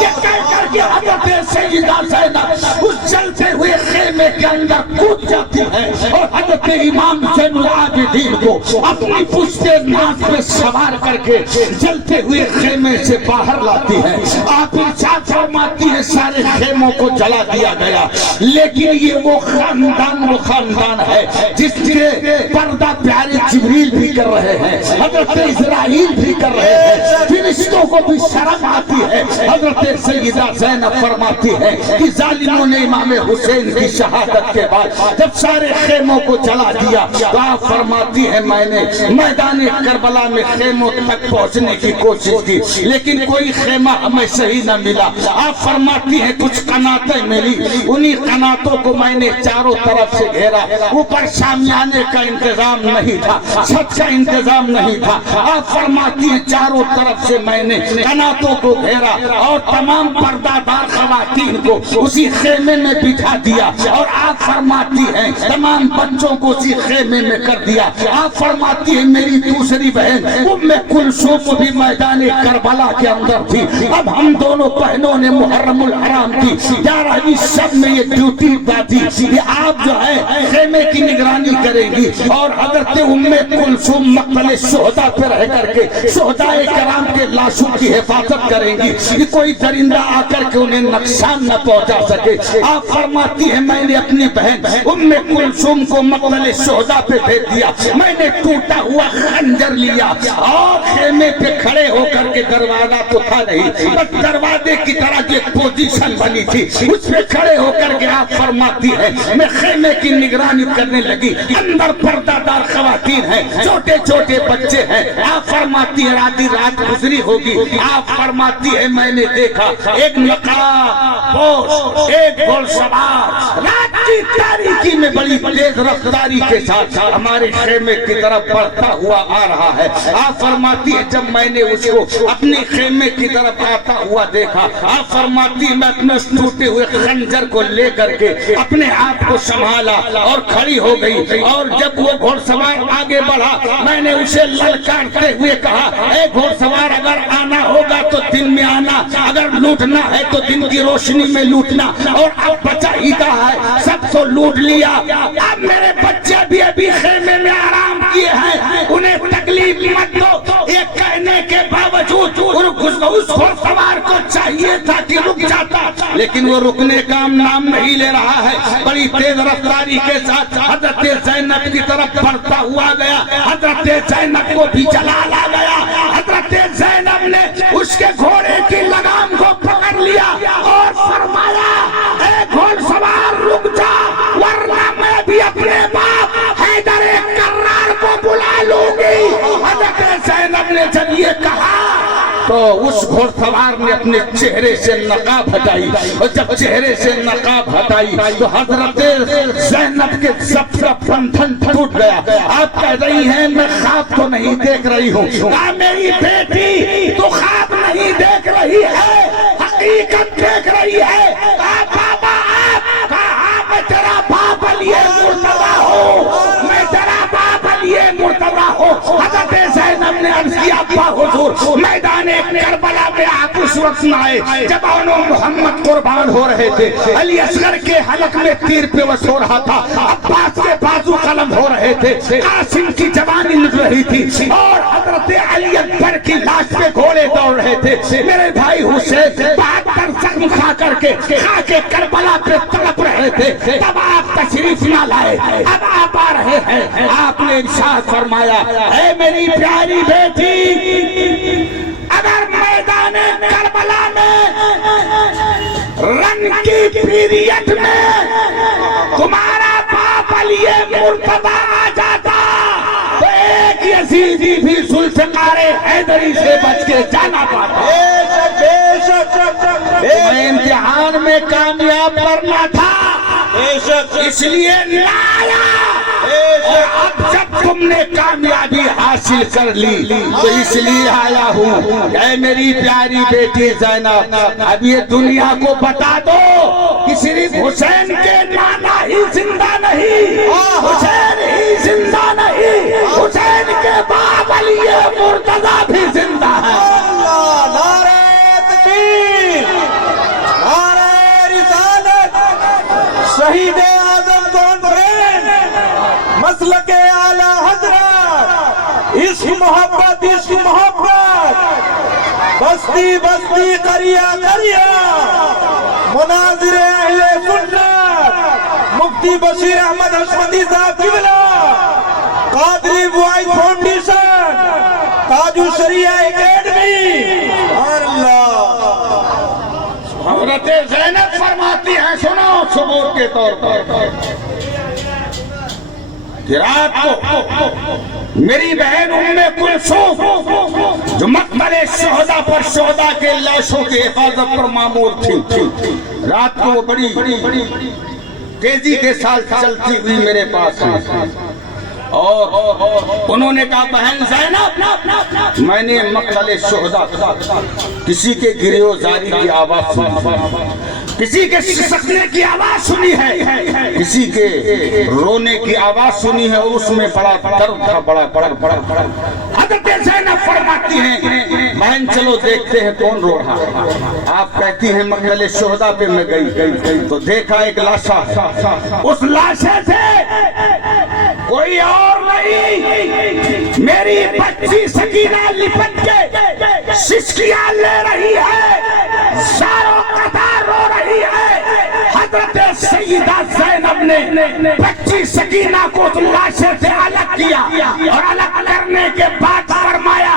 یہ کہہ کر کے حضرت سیدہ زینب اس جلتے ہوئے خیمے کے اندر کود جاتی ہے اور حضرت امام زین العابدین کو اپنی پشت ناز پہ سوار کر کے جلتے ہوئے خیمے سے باہر لاتی ہے۔ آپ ارشاد فرماتی ہے سارے خیموں کو جلا دیا گیا، لیکن یہ وہ خاندان ہے جس کے پردہ پیارے جبریل بھی کر رہے ہیں، حضرت اسرائیل بھی کر رہے ہیں، فرشتوں کو بھی شرم آتی ہے۔ حضرت سیدہ زینب فرماتی ہے کہ ظالموں نے امام حسین کی شہادت کے بعد جب سارے خیموں کو جلا دیا تو آپ فرماتی ہے میں نے میدان کربلا میں خیموں تک پہنچنے کی کوشش کی لیکن کوئی خیمہ ہمیں صحیح نہ ملا۔ آپ فرماتی ہیں کچھ قناتیں ملی، انہی قناتوں کو میں نے چاروں طرف سے گھیرا، اوپر شامیانے کا انتظام نہیں تھا، چھت کا انتظام نہیں تھا۔ آپ فرماتی ہیں چاروں طرف سے سے میں نے قناتوں کو گھیرا اور تمام پردہ دار خواتین کو اسی خیمے میں بٹھا دیا، اور آپ فرماتی ہیں تمام بچوں کو اسی خیمے میں کر دیا۔ آپ فرماتی ہیں میری دوسری بہن ام کلثوم بھی میدان کربلا کے اندر تھی۔ اب ہم دونوں بہنوں نے محرم الحرام کی 11ویں شب میں یہ ڈیوٹی باندھی کہ آپ جو ہے خیمے کی نگرانی کریں گی، اور حضرت ام کلثوم مقتل شہداء پہ رہ کر کے شہداء کرام کے لاشوں کی حفاظت کریں گی کہ کوئی درندہ آ کر کے انہیں نقصان نہ پہنچا سکے۔ آپ فرماتی ہیں میں نے اپنی بہن ام کلثوم کو مقتل شہداء پہ بھیج دیا، میں نے ٹوٹا ہوا خنجر لیا اور خیمے پہ کھڑے ہو کر کے، دروازہ تو تھا نہیں بس دروازے کی طرح جو پوزیشن بنی تھی اس پہ کھڑے ہو کر کے آپ فرماتی ہیں میں خیمے کی نگرانی کرنے لگی۔ اندر پردہ دار خواتین ہیں، چھوٹے چھوٹے بچے ہیں۔ آپ فرماتی ہیں آدھی رات گزری ہوگی، آپ فرماتی ہے میں نے دیکھا ایک نقاب پوش ایک گھوڑ سوار رات کی تاریکی میں بڑی تیز رفتاری کے ساتھ ہمارے خیمے کی طرف بڑھتا ہوا آ رہا ہے۔ آپ فرماتی ہے جب میں نے اس کو اپنے خیمے کی طرف آتا ہوا دیکھا، آپ فرماتی ہے میں اپنے اس ٹوٹے ہوئے خنجر کو لے کر کے اپنے آپ کو سنبھالا اور کھڑی ہو گئی، اور جب وہ گھوڑ سوار آگے بڑھا میں نے اسے للکارتے ہوئے کہا اے گھوڑ سوار اگر آنا ہوگا تو دن میں آنا، اگر لوٹنا ہے تو دن کی روشنی میں لوٹنا، اور اب بچا ہی کہا ہے سب کو لوٹ لیا۔ اب میرے بچے بھی ابھی خیمے میں آرام کیے ہیں، انہیں تکلیف مت دو۔ یہ کہنے کے باوجود اس گھوڑ سوار کو چاہیے تھا کہ رک جاتا، لیکن وہ رکنے کا نام نہیں لے رہا ہے۔ بڑی تیز رفتاری کے ساتھ حضرت زینب کی طرف بڑھتا ہوا گیا، حضرت زینب کو بھی جلال آ گیا۔ حضرت زینب نے اس کے گھوڑے کی لگام کو پکڑ لیا اور فرمایا اے گھوڑ سوار رک جا، ورنہ میں بھی اپنے باپ حیدر کرار کو بلا لوں گی۔ حضرت زینب نے جب یہ کہا تو اس گھوڑ سوار نے اپنے چہرے سے نقاب ہٹائی، اور جب چہرے سے نقاب ہٹائی تو حضرت زینب کے سب کا بندھن ٹوٹ گیا۔ آپ کہہ رہی ہیں میں خواب تو نہیں دیکھ رہی ہوں، کہا میری بیٹی تو خواب نہیں دیکھ رہی ہے، حقیقت دیکھ رہی ہے۔ کہا بابا آپ، کہا میں تیرا باپ علی مرتضیٰ ہوں، میں تیرا باپ علی مرتضیٰ ہوں۔ حضرت زینب نے عرض کیا ابا حضور میدان کربلا میں آپ اس وقت نہ آئے جب آن محمد قربان ہو رہے تھے، علی اصغر کے حلق میں تیر پہ وس ہو رہا تھا، عباس کے بازو قلم ہو رہے تھے، قاسم کی جوانی نکل رہی تھی، اور حضرت علی اکبر کی لاش پہ گھوڑے دوڑ رہے تھے۔ میرے بھائی حسین 72 زخم کھا کر کے خاک کربلا پہ تڑپ رہے تھے، تب آپ تشریف نہ لائے، اب آپ آ رہے ہیں۔ آپ نے ارشاد فرمایا اے میری پیاری بیٹی، اگر میدان کربلا میں رن کی پیریڈ میں تمہارا باپ علی مرتضیٰ آ جاتا تو ایک یزیدی بھی ذوالفقار حیدری سے بچ کے جانا پاتا۔ میں امتحان میں کامیاب کرنا تھا اس لیے نہ آیا، اور اب جب تم نے کامیابی حاصل کر لی تو اس لیے آیا ہوں۔ اے میری پیاری بیٹی زینب، اب یہ دنیا کو بتا دو کہ صرف حسین کے نانا ہی زندہ نہیں، حسین ہی زندہ نہیں، حسین کے باپ علی مرتضیٰ بھی زندہ ہے۔ نعرہ تکبیر، نعرہ رسالت، شہید اعظم کانفرنس، مسلک اعلی حضرت، عشق محبت عشق محبت، بستی بستی قریہ قریہ، مناظر اہل سنت، مفتی بشیر احمد حشمتی صاحب قبلہ، قادری بوائز فاؤنڈیشن، تاج الشریعہ اکیڈمی، سبحان اللہ۔ حضرت زینب فرماتی ہیں سنو ثبوت کے طور پر کہ رات کو میری بہن ام کلثوم جو مقتل شہداء پر شہداء کے لاشوں کی حفاظت پر مامور تھی، رات کو وہ بڑی تیزی کے ساتھ چلتی ہوئی میرے پاس اور انہوں نے کہا بہن زینب میں نے مقتل شہداء کسی کے گریو زاری کی آواز سنی، کسی کے سسکنے کی آواز سنی ہے، کسی کے رونے کی آواز سنی ہے، اور اس میں بڑا درد تھا، بڑا حضرت زینب فرماتی ہیں بہن چلو دیکھتے ہیں کون رو رہا ہے۔ آپ کہتی ہیں مقتل شہداء پہ میں گئی تو دیکھا ایک لاشا، اس لاشے سے کوئی اور نہیں میری بچی سکینہ لپٹ کے سسکیاں لے رہی ہے، زاروں قطار رو رہی ہے۔ حضرت سیدہ زینب نے بچی سکینہ کو اس لاشے سے الگ کیا، اور الگ کرنے کے بعد فرمایا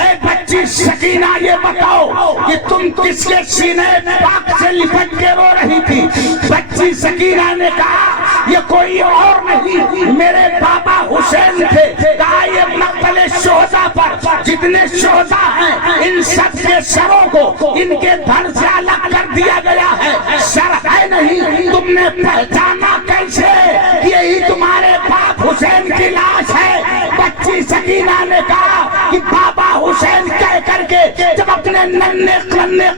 اے بچی سکینہ یہ بتاؤ کہ تم کس کے سینے پاک سے لپٹ کے رو رہی تھی؟ بچی سکینہ نے کہا یہ کوئی اور نہیں میرے بابا حسین تھے۔ کہا یہ مقتل شہداء پر جتنے شہداء ہیں ان سب کے سروں کو ان کے دھڑ سے الگ کر دیا گیا ہے، سر ہے نہیں، تم نے پہچانا کیسے؟ یہی تمہارے باپ حسین کی لاش ہے۔ بچی سکینہ نے کہا کہ بابا حسین کہہ کر کے جب اپنے ننھے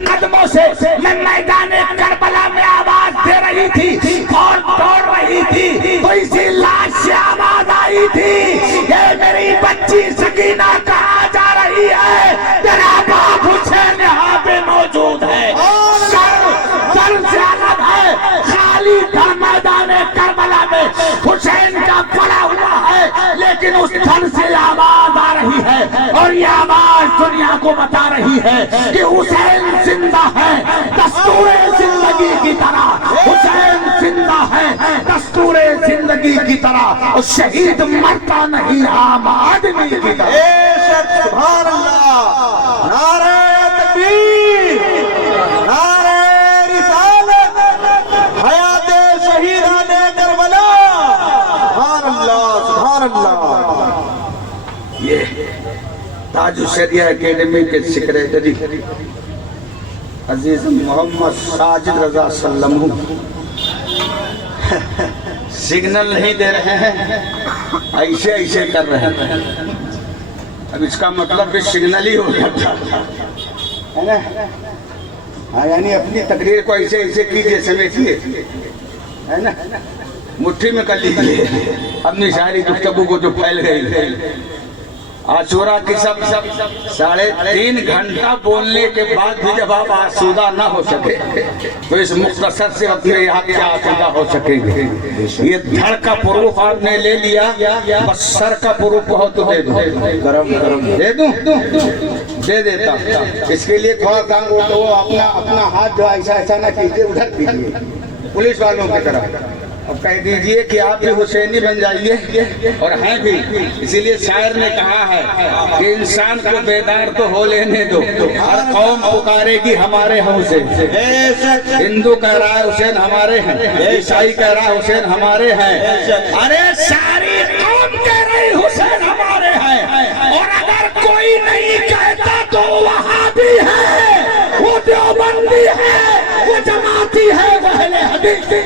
قدموں سے میں میدان کربلا میں آواز دے رہی تھی اور دوڑ رہی تھی تو اسی لاش سے آواز آئی تھی یہ میری بچی سکینہ کہاں جا رہی ہے؟ تیرا باپ حسین یہاں پہ موجود ہے، سر سے الگ ہے، خالی تھا میدان کربلا میں، حسین کا پڑا ہوا ہے لیکن اس دھڑ سے آواز آ رہی ہے، اور یہ آواز دنیا کو بتا رہی ہے کہ حسین زندہ ہے دستور زندگی کی طرح، حسین زندہ ہے دستور زندگی کی طرح، اور شہید مرتا نہیں عام آدمی کی طرح۔ سبحان اللہ، نعرہ تکبیر، نعرہ رسالت، حیات شہیدان کربلا، سبحان اللہ سبحان اللہ۔ یہ تاج الشریعہ اکیڈمی کے سیکریٹری عزیز محمد ساجد رضا سلمہ سگنل نہیں دے رہے ہیں، ایسے کر رہے ہیں۔ اب اس کا مطلب بھی سگنل ہی ہو جاتا ہے نا، ہاں یعنی اپنی تقریر کو ایسے کیجئے سمیٹیے، ہے نا، مٹھی میں کر لیجئے اپنی ساری گفتگو کو جو پھیل گئی ہے۔ عاشورہ کی سب 3.5 گھنٹہ بولنے کے بعد بھی جب آپ آسودہ نہ ہو سکے تو اس مختصر سے اپنے یہاں کیا آسودہ ہو سکیں گے؟ یہ دھڑ کا پروف آپ نے لے لیا، بس سر کا پروف بہت دے دو، دے دوں دے دیتا۔ اس کے لیے تھوڑا کام ہو تو وہ اپنا ہاتھ جو ایسا نہ کیجئے، ادھر کیجئے پولیس والوں کی طرح، اب کہہ دیجئے کہ آپ بھی حسینی بن جائیے، اور ہیں بھی۔ اسی لیے شاعر نے کہا ہے کہ انسان کو بیدار تو ہو لینے دو، ہر قوم پکارے گی ہمارے حسین، ہندو کہہ رہا ہے حسین ہمارے ہیں، عیسائی کہہ رہا ہے حسین ہمارے ہیں، ارے ساری قوم کہہ رہی حسین ہمارے ہیں، اور اگر کوئی نہیں کہتا تو وہابی ہے، وہ دیوبندی ہے، وہ جماعتی ہے، وہ اہل حدیث ہے۔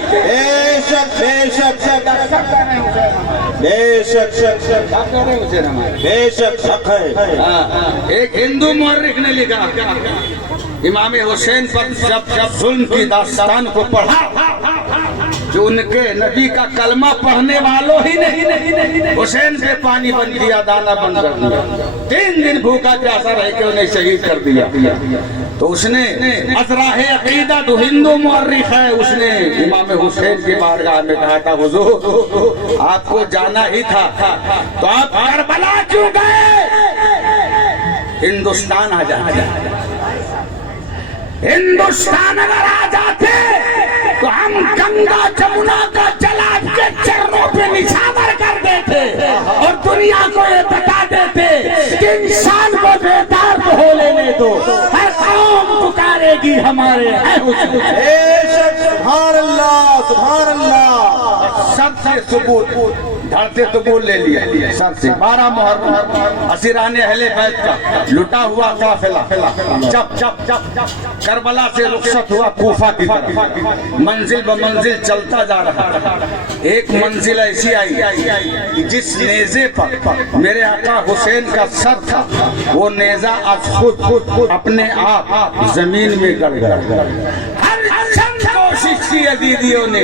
بے شک حق ہے۔ ایک ہندو مورخ نے لکھا امام حسین پر جب ظلم کی داستان کو پڑھا جو ان کے نبی کا کلمہ پڑھنے والوں ہی نہیں حسین پہ پانی بن دیا، دانا بن کر دیا، 3 دن بھوکا پیاسا رہ کے انہیں شہید کر دیا۔ تو اس نے ازراہ عقیدہ جو ہندو مورخ ہے اس نے امام حسین کی بارگاہ میں کہا تھا حضور آپ کو جانا ہی تھا تو آپ کربلا کیوں گئے؟ ہندوستان آ جاتے، ہندوستان اگر آ جاتے تو ہم گنگا جمنا کا جل آپ کے چرنوں پہ نچھاور کر دیتے اور دنیا کو یہ بتا دیتے کہ انسان کو بیدار تو ہو لینے دو، ہر قوم پکارے گی ہمارے ہیں حسین۔ سبحان اللہ سبحان اللہ۔ سب سے ثبوت دھڑتے تو وہ لے لیا سر سے 12 محرم اسیران اہل بیت کا لٹا ہوا قافلہ چپ چپ چپ کربلا سے رخصت ہوا کوفہ کی طرف منزل بمنزل چلتا جا رہا تھا ایک منزل ایسی آئی جس نیزے پر میرے آقا حسین کا سر تھا وہ نیزہ آج خود اپنے آپ زمین میں گڑ گیا کوشش کی عزیزیوں نے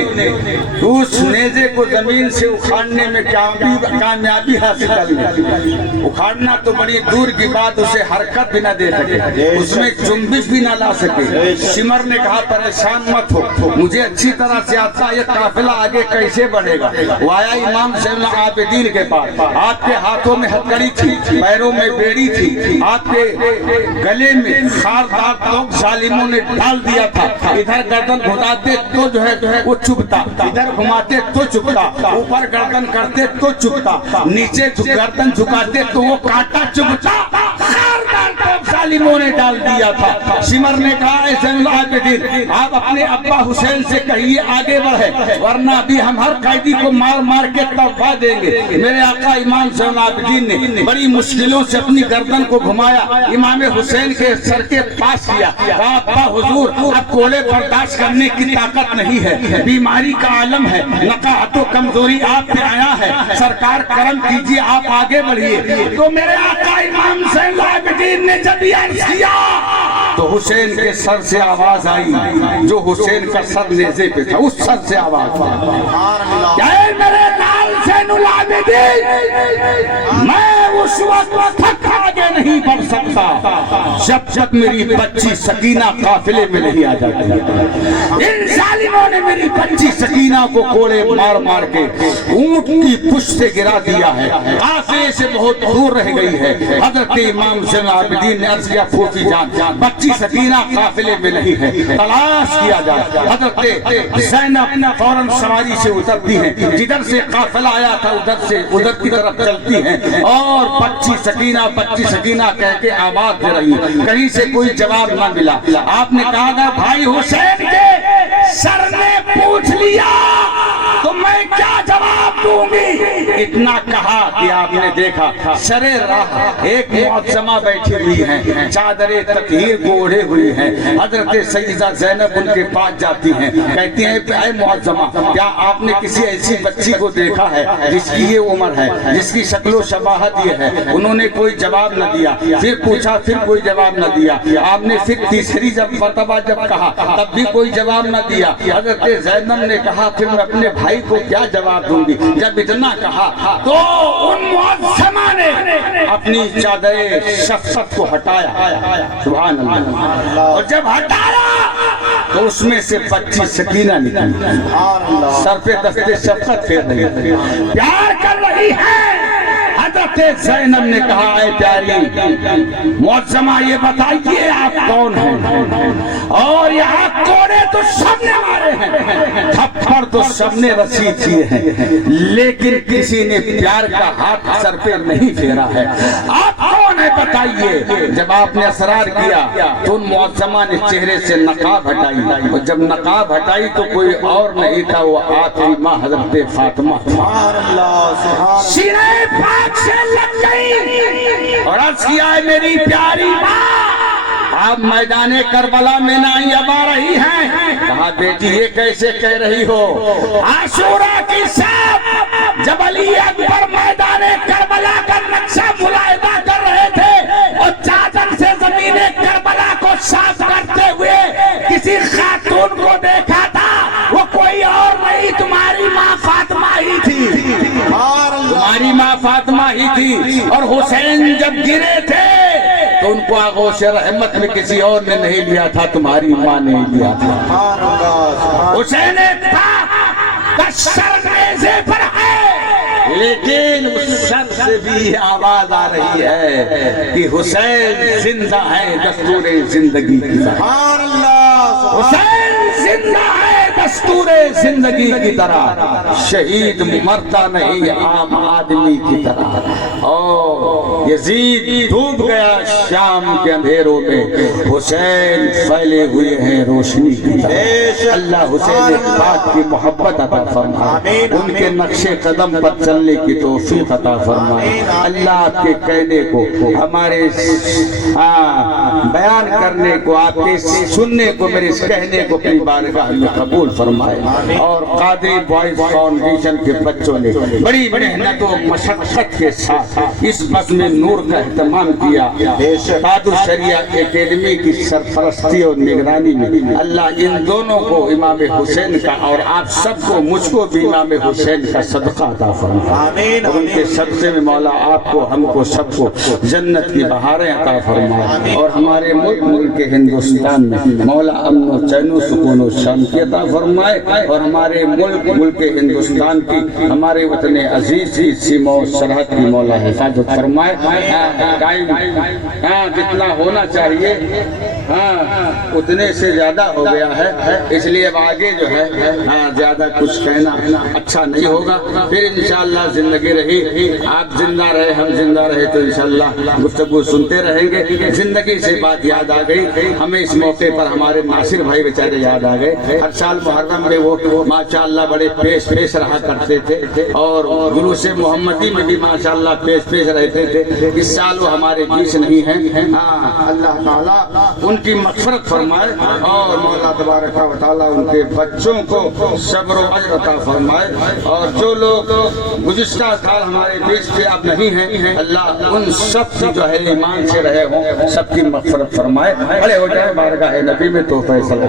اس نیزے کو زمین سے اکھاڑنے میں کامیابی حاصل کر لی اکھاڑنا تو بڑی دور کی بات اسے حرکت بھی نہ دے سکے اس میں جنبش بھی نہ لا سکے شمر نے کہا پریشان مت ہو مجھے اچھی طرح سے آتا یہ قافلہ آگے کیسے بڑھے گا وہ آیا امام زین العابدین کے پاس آپ کے ہاتھوں میں ہتھکڑی تھی پیروں میں بیڑی تھی آپ کے گلے میں خاردار توق ظالموں نے ڈال دیا تھا ادھر گردن گھماتے تو جو ہے وہ چبھتا ادھر گھماتے تو چبھتا اوپر گردن کرتے تو چبھتا نیچے گردن جھکاتے تو وہ کانٹا چبھتا ظالموں نے ڈال دیا تھا شمر نے کہا اے زین العابدین آپ اپنے ابا حسین سے کہیے آگے بڑھے ورنہ ابھی ہم ہر قیدی کو مار مار کے تڑپا دیں گے میرے آقا امام زین العابدین نے بڑی مشکلوں سے اپنی گردن کو گھمایا امام حسین کے سر کے پاس کیا کہا ابا حضور اب کولے برداشت کرنے کی طاقت نہیں ہے بیماری کا عالم ہے نقاہت و کمزوری آپ پہ آیا ہے سرکار کرم کیجیے آپ آگے بڑھیے تو میرے آقا امام زین العابدین نے جب یہ عرض کیا تو حسین کے سر سے آواز آئی جو حسین کا سر نیزے پہ تھا اس سر سے آواز آئی اے میرے لال زین العابدین میں اس وقت تک آگے نہیں بڑھ سکتا جب تک میری بچی سکینہ قافلے میں نہیں آ جاتی ان ظالموں نے میری بچی سکینہ کو کوڑے مار مار کے اونٹ کی پشت سے گرا دیا ہے قافلے سے بہت دور رہ گئی ہے حضرت امام زین العابدین نے عرض کیا پھوپھی جان بچی سکینہ قافلے میں نہیں ہے تلاش کیا جائے حضرت زینب فوراً سواری سے اترتی ہیں جدھر سے قافلہ آیا تھا ادھر کی طرف چلتی ہیں اور بچی سکینہ کہہ کے آواز دے رہی کہیں سے کوئی جواب نہ ملا آپ نے کہا گا بھائی حسین کے سر نے پوچھ لیا تو میں کیا جواب دوں گی اتنا کہا کہ آپ نے دیکھا سرے راہ ایک معظمہ بیٹھی ہوئی ہیں چادر تطہیر کو اوڑھے ہوئی ہیں حضرت سیدہ زینب ان کے پاس جاتی ہیں کہتی ہیں اے معظمہ کیا آپ نے کسی ایسی بچی کو دیکھا ہے جس کی یہ عمر ہے جس کی شکل و شباہت یہ ہے انہوں نے کوئی جواب نہ دیا پھر پوچھا پھر کوئی جواب نہ دیا آپ نے پھر تیسری مرتبہ جب کہا تب بھی کوئی جواب نہ دیا حضرت زینب نے کہا پھر میں اپنے بھائی کو کیا جواب دوں گی جب اتنا کہا تو ان معظمہ نے اپنی چادر شفقت کو ہٹایا سبحان اللہ اور جب ہٹایا تو اس میں سے بچی سکینہ نکلی سر پہ دستے شفقت پھیر رہی پیار کر رہی ہے حضرت زینب نے کہا اے پیاری معظمہ یہ بتائیے آپ کون ہیں اور یہاں کوڑے تو سب نے مارے ہیں تھپڑ تو سب نے رسید کیے ہیں لیکن کسی نے پیار کا ہاتھ سر پہ نہیں پھیرا ہے آپ کون ہیں بتائیے جب آپ نے اصرار کیا تو ان معظمہ نے چہرے سے نقاب ہٹائی اور جب نقاب ہٹائی تو کوئی اور نہیں تھا وہ آخری ماں حضرت فاطمہ سینہ پاک سے لگ گئی اور عرض کیا ہے میری پیاری ماں آپ میدان کربلا میں نائب آ رہی ہیں کہا بیٹی یہ کیسے کہہ رہی ہو عاشورہ کی شب جب علی اکبر میدان کربلا کا نقشہ ملاحظہ کر رہے تھے اور چادر سے زمین کربلا کو صاف کرتے ہوئے کسی خاتون کو دیکھا تھا وہ کوئی اور نہیں تمہاری ماں فاطمہ ہی تھی تمہاری ماں فاطمہ ہی تھی اور حسین جب گرے تھے تو ان کو آغوش رحمت میں کسی اور نے نہیں لیا تھا تمہاری ماں نے لیا تھا حسین کا سر نیزے پر ہے لیکن اس سر سے بھی آواز آ رہی ہے کہ حسین زندہ ہے دستور زندگی کی حسین زندہ ہے دستور زندگی کی طرح، شہید مرتا نہیں عام آدمی کی طرح۔ اور یزید ڈوب گیا شام کے اندھیروں میں، حسین پھیلے ہوئے ہیں روشنی کی طرح۔ اللہ حسین پاک کی محبت عطا فرمائے، ان کے نقش قدم پر چلنے کی توفیق عطا فرمائے۔ اللہ آپ کے کہنے کو، ہمارے بیان کرنے کو، آپ کے سننے کو، میرے اس کہنے کو اپنی بارگاہ میں قبول فرمائے۔ اور قادری بوائز فاؤنڈیشن کے بچوں نے بڑی محنت و مشقت کے ساتھ اس بزم نور کا اہتمام کیا۔ تاج الشریعہ اکیڈمی کی سرپرستی اور نگرانی میں اللہ ان دونوں کو امام حسین کا اور آپ سب کو، مجھ کو بھی امام حسین کا صدقہ عطا فرمائے، اور ان کے صدقے میں مولا آپ کو، ہم کو، سب کو جنت کی بہاریں عطا فرمائے، اور ہمارے ملک ہندوستان میں مولا امن و چین و سکون و شانتی عطا فرمائے، اور ہمارے ملک ہندوستان کی، ہمارے وطن عزیز کی سیما و سرحد کی مولا حفاظت فرمائے۔ ٹائم جتنا ہونا چاہیے اتنے سے زیادہ ہو گیا ہے، اس لیے اب آگے جو ہے زیادہ کچھ کہنا اچھا نہیں ہوگا۔ پھر انشاءاللہ زندگی رہی، آپ زندہ رہے، ہم زندہ رہے تو انشاءاللہ گفتگو سنتے رہیں گے۔ زندگی سے بات یاد آ گئی ہمیں اس موقع پر، ہمارے ناصر بھائی بیچارے یاد آ گئے۔ ہر سال محرم میں وہ ماشاءاللہ بڑے پیش رہا کرتے تھے، اور جلوس محمدی میں بھی ماشاءاللہ پیش رہتے تھے۔ اس سال وہ ہمارے بیچ نہیں ہیں، اللہ تعالیٰ ان کی مغفرت فرمائے، اور مولا تبارک و تعالیٰ ان کے بچوں کو صبر و اجر عطا فرمائے، اور جو لوگ گزشتہ سال ہمارے بیچ سے اب نہیں ہیں، اللہ ان سب کی جو ہے ایمان سے رہے ہوں، سب کی مغفرت فرمائے۔ بڑے ہو جائے بارگاہ نبی میں تو فیصلہ